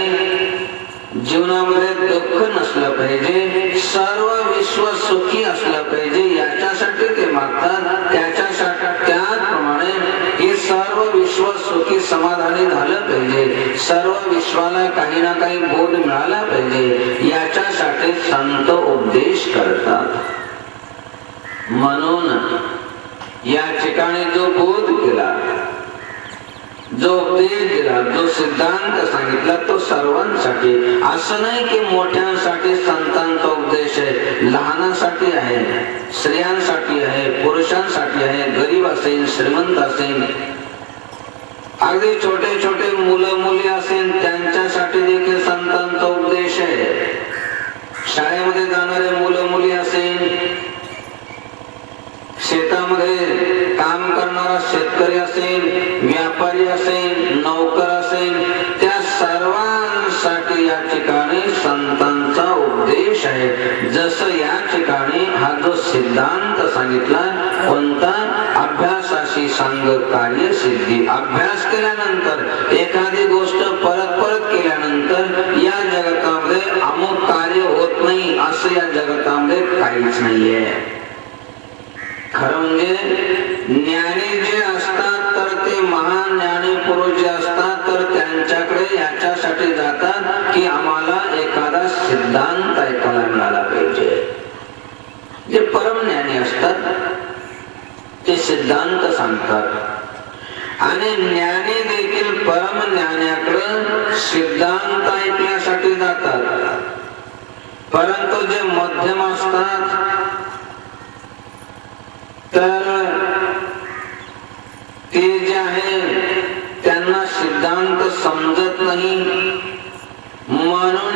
जीवनामध्ये दुःख नसलं पाहिजे, सर्व विश्व सुखी असलं पाहिजे, याच्यासाठी ते मागतात. त्याच्यासाठी त्याप्रमाणे हे सर्व विश्व सुखी समाधानी झालं पाहिजे, सर्व विश्वाला काही ना काही बोध मिळाला पाहिजे, याच्यासाठी संत उपदेश करतात. म्हणून या ठिकाणी जो बोध केला, जो उपदेश दिला, जो सिद्धांत सांगितला तो सर्वांसाठी. असं नाही की मोठ्यांसाठी संतांचा उपदेश आहे, लहानासाठी आहे, स्त्रियांसाठी आहे, पुरुषांसाठी आहे, गरीब असेल, श्रीमंत असेल, अगदी छोटे छोटे मुलं मुली असेल त्यांच्यासाठी देखील संतांचा उपदेश आहे. शाळेमध्ये जाणारे मुलं मुली असेल, शेतामध्ये काम करणारा शेतकरी असेल, व्यापारी असेल, नौकर असेल, त्या सर्वांसाठी या ठिकाणी संतांचा उपदेश आहे. जसं या ठिकाणी हा जो सिद्धांत सांगितला, कोणता? अभ्यासाशी सांग कार्य सिद्धी. अभ्यास केल्यानंतर एखादी गोष्ट परत परत केल्यानंतर या जगतामध्ये अमुक कार्य होत नाही असं या जगतामध्ये काहीच नाहीये. खरं म्हणजे ज्ञानी जे असतात तर ते महान ज्ञानी पुरुष जे असतात तर त्यांच्याकडे याच्यासाठी जातात की आम्हाला एखादा सिद्धांत ऐकायला मिळाला पाहिजे. जे परमज्ञानी असतात ते सिद्धांत सांगतात आणि ज्ञानी देखील परमज्ञानाकडे सिद्धांत ऐकण्यासाठी जातात. परंतु जे मध्यम असतात तर ते जे आहे त्यांना सिद्धांत समजत नाही, म्हणून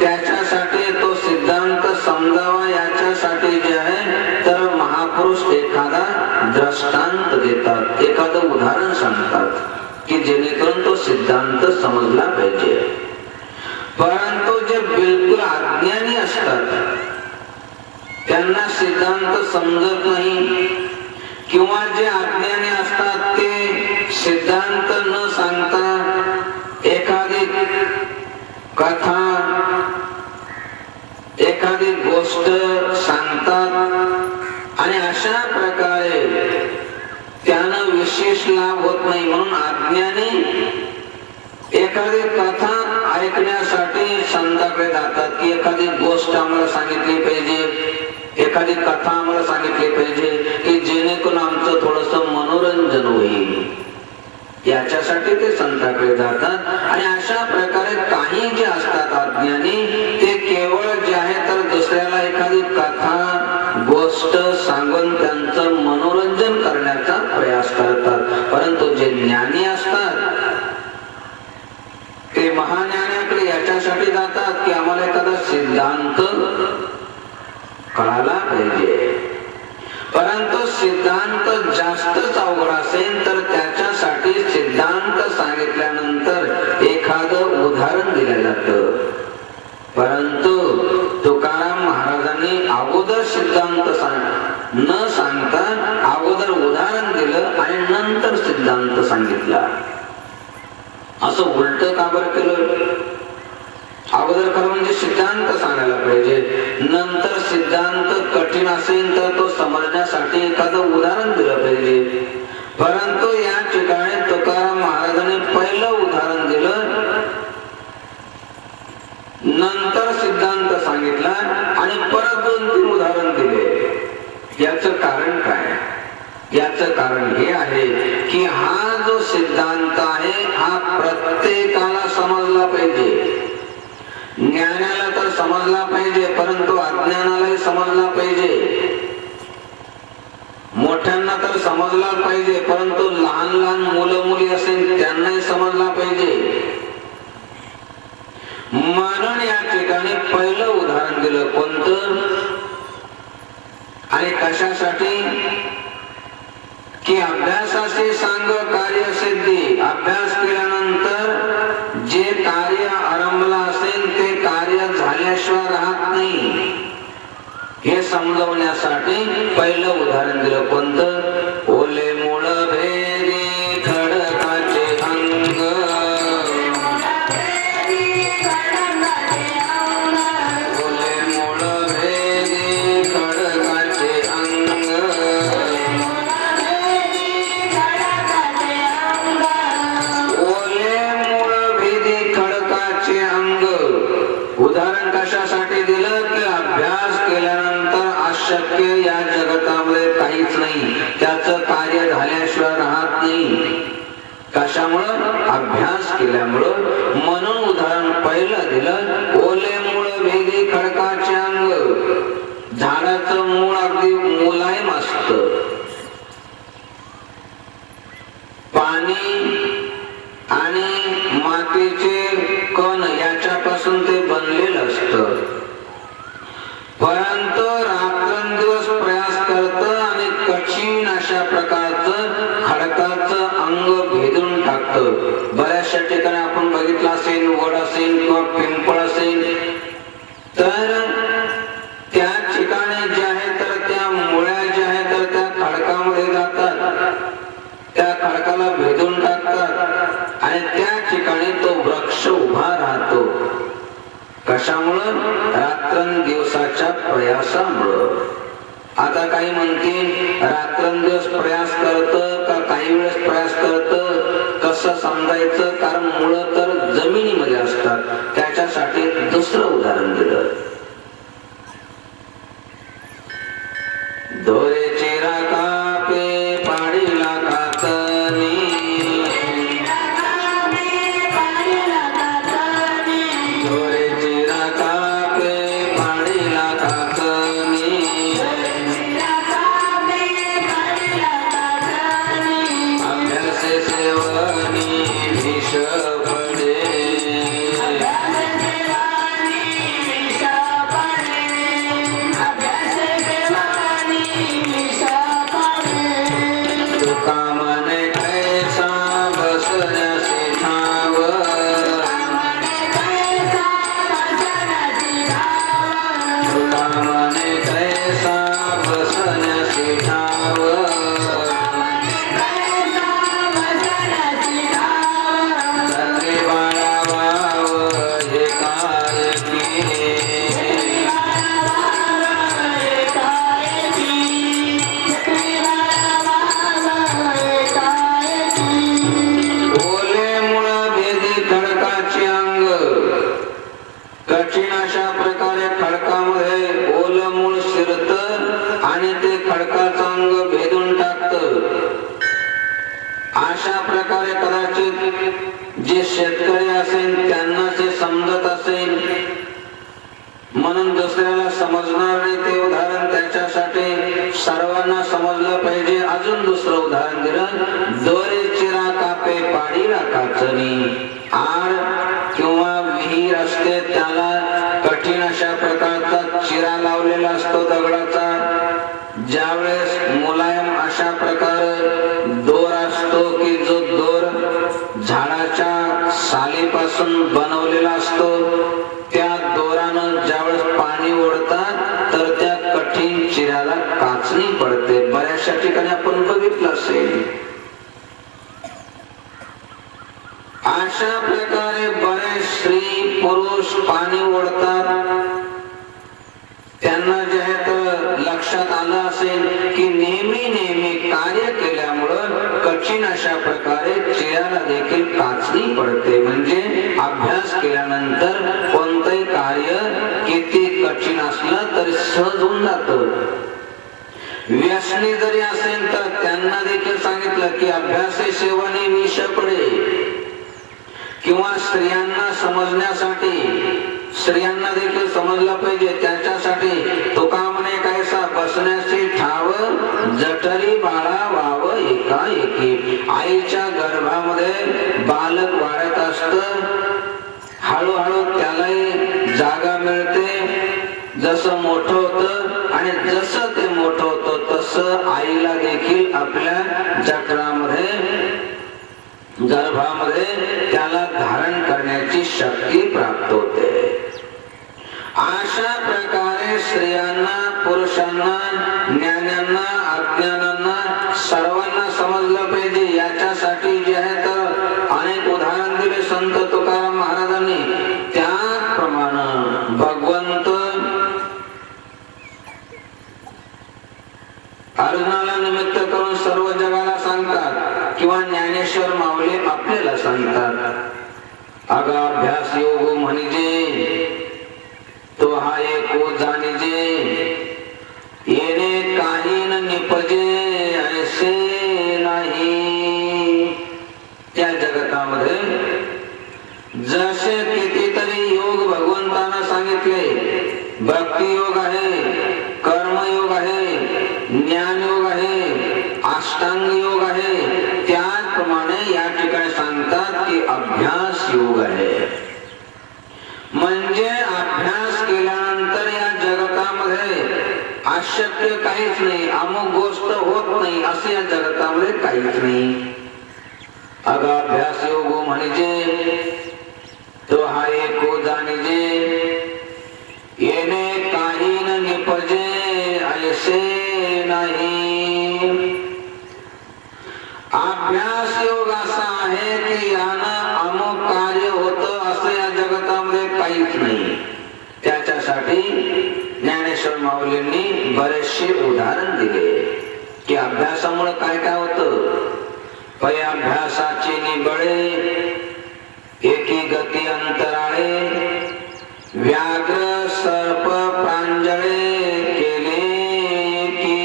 त्याच्यासाठी तो सिद्धांत समजावा याच्यासाठी जे आहे तर महापुरुष एखादा दृष्टांत देतात, एखादं उदाहरण सांगतात की जेणेकरून तो सिद्धांत समजला पाहिजे. परंतु जे बिलकुल अज्ञानी असतात त्यांना सिद्धांत समजत नाही, किंवा जे अज्ञानी असतात ते सिद्धांत न सांगता एखादी कथा, एखादी गोष्ट सांगतात आणि अशा प्रकारे त्यानं विशेष लाभ होत नाही. म्हणून अज्ञानी एखादी कथा ऐकण्यासाठी संतांकडे जातात की एखादी गोष्ट आम्हाला सांगितली पाहिजे, एखादी कथा आम्हाला सांगितली पाहिजे की जेणेकरून आमचं थोडस मनोरंजन होईल, याच्यासाठी ते संतांकडे जातात. आणि अशा प्रकारे काही जे असतात अज्ञानी ते केवळ जे आहे तर दुसऱ्याला एखादी कथा गोष्ट सांगून त्यांचं मनोरंजन करण्याचा प्रयास करतात. परंतु जे ज्ञानी असतात ते महाज्ञानाकडे याच्यासाठी जातात की आम्हाला एखादा सिद्धांत कळाला पाहिजे. परंतु सिद्धांत जास्तच अवघड असेल तर त्याच्यासाठी सिद्धांत सांगितल्यानंतर एखादं उदाहरण दिलं जातं. परंतु तुकाराम महाराजांनी अगोदर सिद्धांत न सांगता अगोदर उदाहरण दिलं आणि नंतर सिद्धांत सांगितला. असं उलट का बरं केलं? अगोदर खरं म्हणजे सिद्धांत सांगायला पाहिजे, नंतर सिद्धांत कठीण असेल तर तो समजण्यासाठी एखादं उदाहरण दिलं पाहिजे. परंतु या ठिकाणी तुकाराम महाराजांनी पहिलं उदाहरण दिलं, नंतर सिद्धांत सांगितला आणि परत 2-3 उदाहरण दिले. याचं कारण काय? याचं कारण हे आहे की हा जो सिद्धांत आहे हा प्रत्येकाला समजला पाहिजे. ज्ञानाला तर समजला पाहिजे, परंतु अज्ञानालाही समजला पाहिजे. मोठ्यांना तर समजला पाहिजे, परंतु लहान लहान मुलं मुली असेल त्यांनाही समजला पाहिजे. म्हणून या ठिकाणी पहिलं उदाहरण दिलं. कोणतं आणि कशासाठी? की अभ्यासाचे सांग कार्य सिद्धी. अभ्यास केल्यानंतर जे कार्य आरंभला असेल ते कार्य झाल्याशिवाय राहत नाही, हे समजवण्यासाठी पहिलं उदाहरण दिलं. कोणतं? ओले मूळ भेदी खडकाचे अंग. ओले मूळ भेदी खडकाचे अंग. ओले मूळ भेदी खडकाचे अंग. उदाहरण कशासाठी दिलं? की अभ्यास केल्यानंतर अशक्य या जगतामध्ये काहीच नाही, त्याचं कार्य झाल्याशिवाय राहत नाही. कशामुळं? अभ्यास केल्यामुळं. म्हणून उदाहरण पहिलं दिलं, ओले मूळ भेदी खडकाचे अंग. झाडाचं मूळ अगदी मुलायम असतं, पाणी आणि मातीचे कण याच्यापासून ते बनलेलं असतं. परंतु रात्रंदिवस प्रयास करतं आणि कठीण अशा प्रकारचं खडकाचं अंग भेदून टाकतं. बऱ्याचशा ठिकाणी आपण बघितलं असेल, वड असेल किंवा पिंपळ असेल, तर त्या ठिकाणी जे आहे तर त्या मुळ्या ज्या आहेत तर त्या खडकामध्ये जातात, त्या खडकाला भेदून टाकतात आणि त्या ठिकाणी तो वृक्ष उभा राहतो. कशामुळं? रात्रंदिवसाच्या प्रयासामुळं. आता काही म्हणतील रात्रंदिवस प्रयास करतं का काही वेळेस प्रयास करतं, कसं समजायचं? कारण मुळं तर जमिनीमध्ये असतात. त्याच्यासाठी दुसरं उदाहरण दिलं. दोरेची राकापे पाडीला कातनी. दोरेची राकापे पाडीला कातनी. अभ्यासे सेवनी विष पडे. कामने कैसा बसण्यासी ठाव. कामने कैसा बसण्यासी ठाव. रात्री बाळावाव एकाएकी. ओले मूळ भेदी खडकाचे अंग. कठीण अशा प्रकारे खडकामध्ये ओलं मूळ शिरतं आणि ते खडकाचं अंग भेदून टाकतं. अशा प्रकारे कदाचित जे शेतकरी असेल त्यांना ते समजत असेल, म्हणून दुसऱ्याला समजणार नाही ते उदाहरण त्याच्यासाठी सर्वांना समजलं पाहिजे. अजून दुसरं उदाहरण दिलं, दोरे चिरा कापे पाडीला काचनी. आड किंवा विहीर असते त्याला कठीण अशा प्रकारचा चिरा लावलेला असतो दगडाचा. ज्यावेळेस मुलायम अशा प्रकारे दोर असतो की जो दोर झाडाच्या सालीपासून बनवलेला असतो, त्या दोरानं ज्यावेळेस पाणी ओढतात तर त्या कठीण चिऱ्याला काचणी पडते. बऱ्याचशा ठिकाणी आपण बघितलं असेल. अशा प्रकारे बरेच स्त्री पुरुष पाणी ओढतात, त्यांना जे आहे तर लक्षात आलं असेल की नेहमी कार्य केल्यामुळं कठीण अशा प्रकारे चिऱ्याला देखील काचणी पडते. म्हणजे अभ्यास केल्यानंतर कोणतंही कार्य किती कठीण असलं तरी सहज होऊन जातं. व्यसनी जरी असेल तर त्यांना देखील सांगितलं की अभ्यासे सेवने विष पडे. किंवा स्त्रियांना समजण्यासाठी, स्त्रियांना देखील समजलं पाहिजे, त्याच्यासाठी तुका म्हणे कायसा बसण्याची ठाव जठरी बाळा वाव एकाएकी. आईच्या गर्भामध्ये बालक वाढत असत, हळूहळू त्यालाही जागा मिळते. जसं मोठं होतं आणि जसं ते मोठं होतं तसं आईला देखील आपल्या जठरामध्ये, गर्भामध्ये त्याला धारण करण्याची शक्ती प्राप्त होते. अशा प्रकारे स्त्रियांना, पुरुषांना, ज्ञान्यांना, अज्ञानांना सर्वांना समजलं पाहिजे. याच्यासाठी जे आहे तर अनेक उदाहरण दिले संत तुकाराम महाराजांनी. त्याप्रमाणे भगवंत अर्जुनाला निमित्त करून सर्व जगाला सांगतात किंवा ज्ञानेश्वर माऊली आपल्याला सांगतात, अगाभ्यास योग म्हणजे तो हा एको जाणीजे, येणे काही न निपजे ऐसे नाही. त्या जगतामध्ये जसे कितीतरी योग भगवंतानं सांगितले, भक्ती योग आहे, कर्मयोग आहे, ज्ञान योग आहे, अष्टांग योग आहे. त्याचप्रमाणे या ठिकाणी सांगतात की अभ्यास योग आहे. म्हणजे अभ्यास केल्यानंतर या जगतामध्ये अशक्य काहीच नाही, अमुक गोष्ट होत नाही असे या जगतामध्ये काहीच नाही. अगाभ्यास योग म्हणजे तो हा एको जाणीजे, येणे काही न निपजे ऐसे नाही. अभ्यास योग असा आहे की यानं अमुक कार्य होतं असं या जगतामध्ये काहीच नाही. त्याच्यासाठी ज्ञानेश्वर माऊलींनी बरेचसे उदाहरण दिले की अभ्यासामुळे काय काय होतं. पै अभ्यासाचे निबळे, एकी गती अंतराळे, व्याघ्र सर्प प्रांजळे केले की.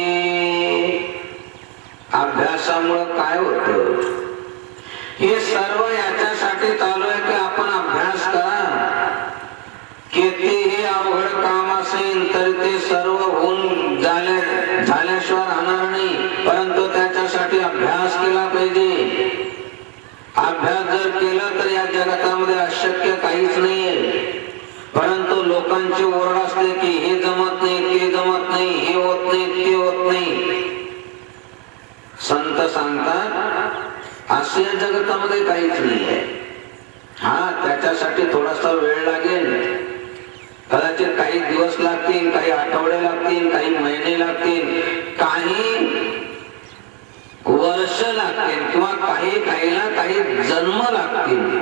अभ्यासामुळे काय होतं हे सर्व याच्यासाठी चालू आहे की आपण अभ्यास करा. कितीही अवघड काम असेल तर ते सर्व होऊन झाल्याशिवाय राहणार नाही, परंतु त्याच्यासाठी अभ्यास केला पाहिजे. अभ्यास जर केला तर या जगतामध्ये अशक्य काहीच नाहीये. परंतु लोकांची ओरड असते की हे जमत नाही, ते जमत नाही, हे होत नाही, ते होत नाही. संत सांगतात असे या जगतामध्ये काहीच नाहीये. हा, त्याच्यासाठी थोडासा वेळ लागेल, कदाचित काही दिवस लागतील, काही आठवडे लागतील, काही महिने लागतील, काही वर्ष लागतील किंवा काही जन्म लागतील.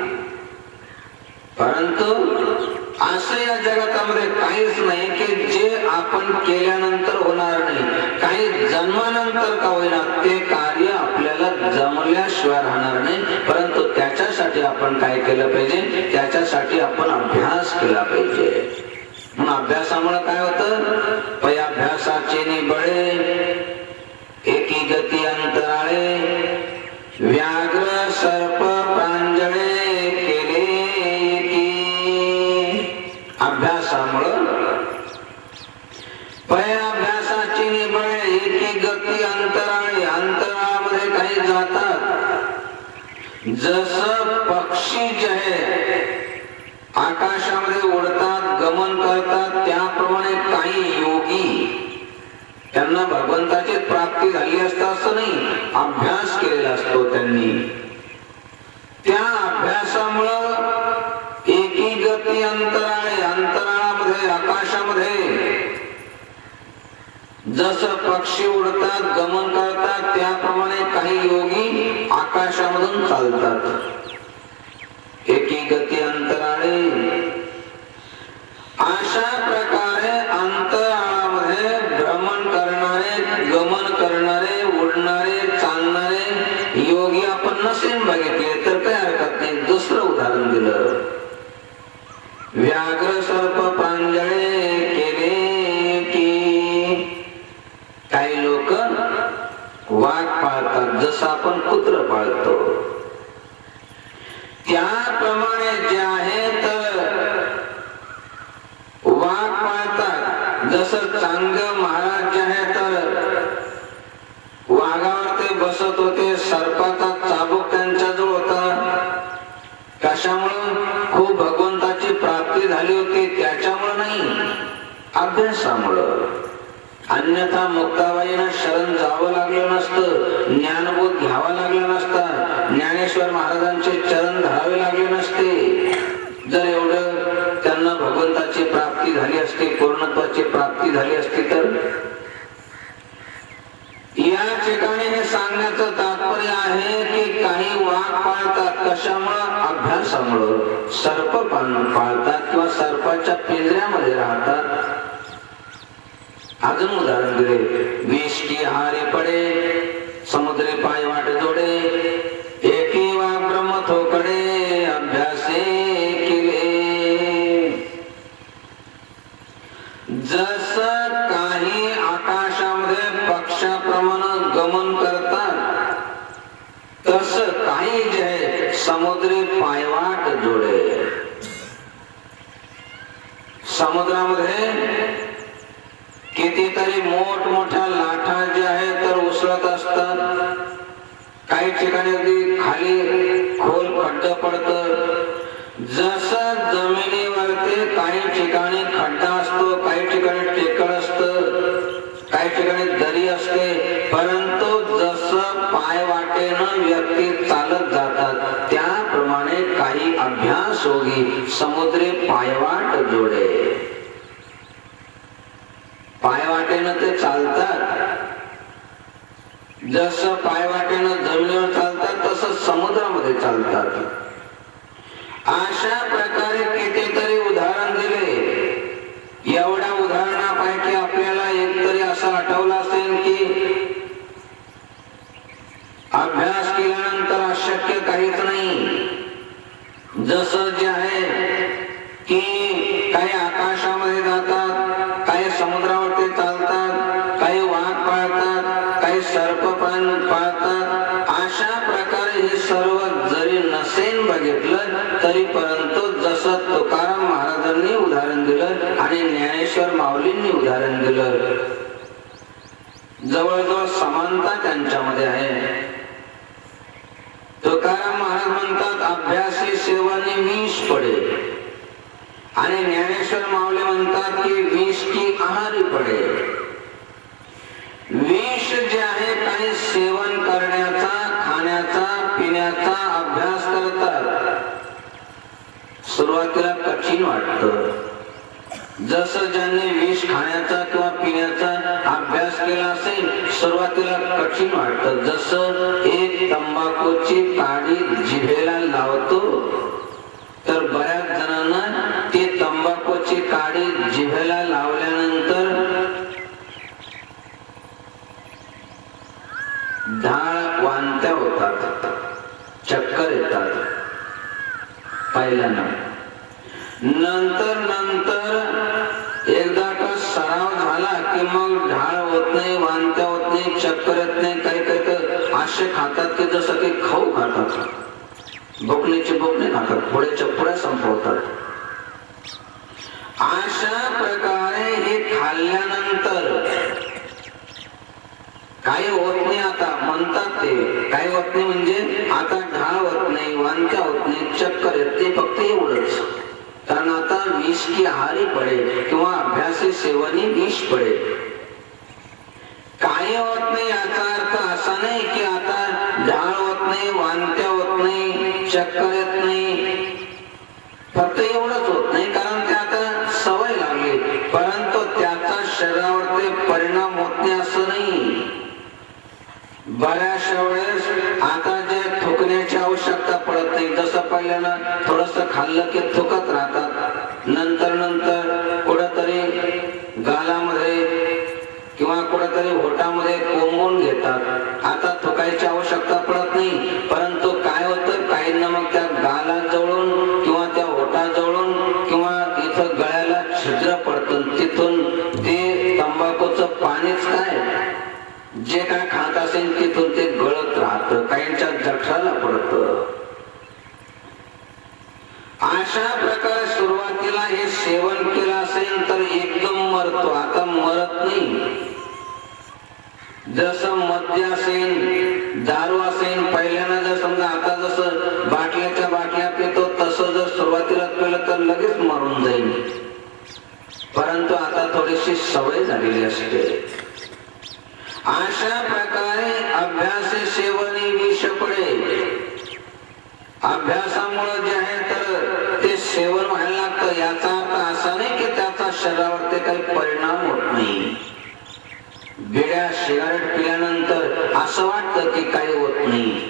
परंतु असं या जगतामध्ये काहीच नाही की जे आपण केल्यानंतर होणार नाही. काही जन्मानंतर का होईना ते कार्य आपल्याला जमल्याशिवाय राहणार नाही. परंतु त्याच्यासाठी आपण काय केलं पाहिजे, त्याच्यासाठी आपण अभ्यास केला पाहिजे. म्हणून अभ्यासामुळे काय होतं, पै अभ्यासाचे निबळे, एकी गती अंतराळे, व्याघ्र सर्प प्रांजळे केले की. अभ्यासामुळं पै अभ्यासाची निबळे, एकी गती अंतराळे, अंतराळामध्ये काही जातात. जसं पक्षी जे आहे आकाशामध्ये उडतात, गमन करतात, त्याप्रमाणे काही योगी, त्यांना भगवंताची प्राप्ती झाली असता असं नाही, अभ्यास केलेला असतो त्यांनी. त्या अभ्यासामुळं एकी गती अंतराळे, अंतराळामध्ये, आकाशामध्ये जसं पक्षी उडतात, गमन करतात, त्याप्रमाणे काही योगी आकाशामधून चालतात. एकी गती अंतराळे, व्याघ्र सर्प प्रांजळे केले की. काही लोक वाघ पाळतात जसं आपण कुत्र पाळतो, त्याप्रमाणे जे आहे तर वाघ पाळतात. जसं चांग महाराज जे आहे तर वाघावर ते बसत होते, सर्पाचा चाबूक त्यांच्याजवळ होता. कशामुळं? खूप भगवंताची प्राप्ती झाली होती त्याच्यामुळं नाही, अभ्यासामुळं. अन्यथा मुक्ताबाईंना शरण जावं लागलं नसतं, ज्ञानबोध घ्यावा लागला नसता, ज्ञानेश्वर महाराजांचे चरण धरावे लागले नसते, जर एवढं त्यांना भगवंताची प्राप्ती झाली असती, पूर्णत्वाची प्राप्ती झाली असती तर. या ठिकाणी हे सांगण्याचं तात्पर्य आहे की काही वाघ पाळतात. कशामुळं? अभ्यासामुळं. सर्प पाळतात किंवा सर्पाच्या पिंजऱ्यामध्ये राहतात. अजून उदाहरण दिले, विष की हारे पडे समुद्री पाय वाट जोडे, एकी वाघ ब्रह्म थोकडे अभ्यासे केले. जस काही आकाशामध्ये पक्षाप्रमाणे गमन करतात, तस काही जे आहे समुद्री पायवाट जोडे. समुद्रामध्ये कितीतरी मोठमोठ्या लाटा जे आहेत तर उसळत असतात. काही ठिकाणी अगदी खाली खोल खड्डं पडतं. जसं जमिनीवरती काही ठिकाणी खड्डा असतो, काही ठिकाणी टेकड असतं, काही ठिकाणी दरी असते, परंतु जसं पाय वाटेनं व्यक्ती चालत जातात त्याप्रमाणे काही अभ्यास होगी समुद्री पायवाट जोडे. पायवाटेनं ते चालतात. जसं पायवाटेनं जमिनीवर चालतात तसं समुद्रामध्ये चालतात. अशा प्रकारे कितीतरी उदाहरण दिले. एवढ्या उदाहरणापैकी आपल्याला एकतरी असं आठवलं असेल की अभ्यास केल्यानंतर अशक्य काहीच नाही. जसं जे आहे की काही आकाशामध्ये जातात, काही समुद्रावरती चालतात, काही वाघ पाळतात, काही सर्प पाळतात. अशा प्रकारे हे सर्व जरी नसेन बघितलं तरी परंतु जसं तुकाराम महाराजांनी उदाहरण दिलं आणि ज्ञानेश्वर माऊलींनी उदाहरण दिलं, जवळजवळ समानता त्यांच्यामध्ये आहे. तुकाराम महाराज म्हणतात अभ्यासी सेवाने विष पडे, आणि ज्ञानेश्वर माऊली म्हणतात की विष की आहारी पडे. विष जे आहे काही सेवन करण्याचा, खाण्याचा, पिण्याचा अभ्यास करतात. सुरुवातीला कठीण वाटतं. जसं ज्यांनी विष खाण्याचा किंवा पिण्याचा अभ्यास केला असेल सुरुवातीला कठीण वाटतं. जसं एक तंबाखूची काडी जिभेला लावतो तर बऱ्याच जणांना ती तंबाखूची काडी जिभेला लावल्यानंतर ढाळ वांत्या होतात, चक्कर येतात पहिल्यांदा. नंतर नंतर एकदा का सराव झाला की मग ढाळ होत नाही, वांत्या होत नाही, चक्कर येत नाही. काही काही तर असे खातात की जसं काही खाऊ खातात, बोकण्याचे बोकणे खातात, पुढेच्या पुढे संपवतात. अशा प्रकारे हे खाल्ल्यानंतर काही होत नाही. आता म्हणतात ते काही होत नाही म्हणजे आता ढाळ होत नाही, वांत्या होत नाही, चक्कर येत नाही, फक्त एवढंच. कारण आता विष की आहारी पडे किंवा अभ्यासी सेवनी विष पडे. काही होत नाही याचा अर्थ असा नाही की आता ढाळ होत नाही, वांत्या होत नाही, चक्कर येत नाही, फक्त एवढंच होत नाही कारण ते आता सवय लागली. परंतु त्याचा शरीरावरती परिणाम होत नाही असं नाही. बऱ्याचशा वेळेस आता जे थुकण्याची आवश्यकता पडत नाही. जसं पहिल्यानं थोडस खाल्लं की थुकत राहतात, नंतर नंतर कुठंतरी गालामध्ये किंवा कुठेतरी होटामध्ये कोंबून घेतात. आता थुकायची आवश्यकता पडत नाही. परंतु काय होतं, काहींना मग त्या गाला जवळून किंवा त्या होटा जवळून किंवा अशा प्रकारे सुरुवातीला हे सेवन केलं असेल तर एकदम मरतो, आता मरत नाही. जसं मद्य असेल, दारू असेल, पहिल्यांदा जर समजा आता जसं बाटल्याच्या बाटल्या पितो तसं जर सुरुवातीला पिलं तर लगेच मरून जाईल. परंतु आता थोडीशी सवय झालेली असते. अशा प्रकारे अभ्यास सेवनी विष पडे. अभ्यासामुळे जे आहे तर ते सेवन व्हायला लागतं. याचा अर्थ असा नाही की त्याचा शरीरावरती काही परिणाम होत नाही. बिड्या सिगारेट पिल्यानंतर असं वाटतं की काही होत नाही,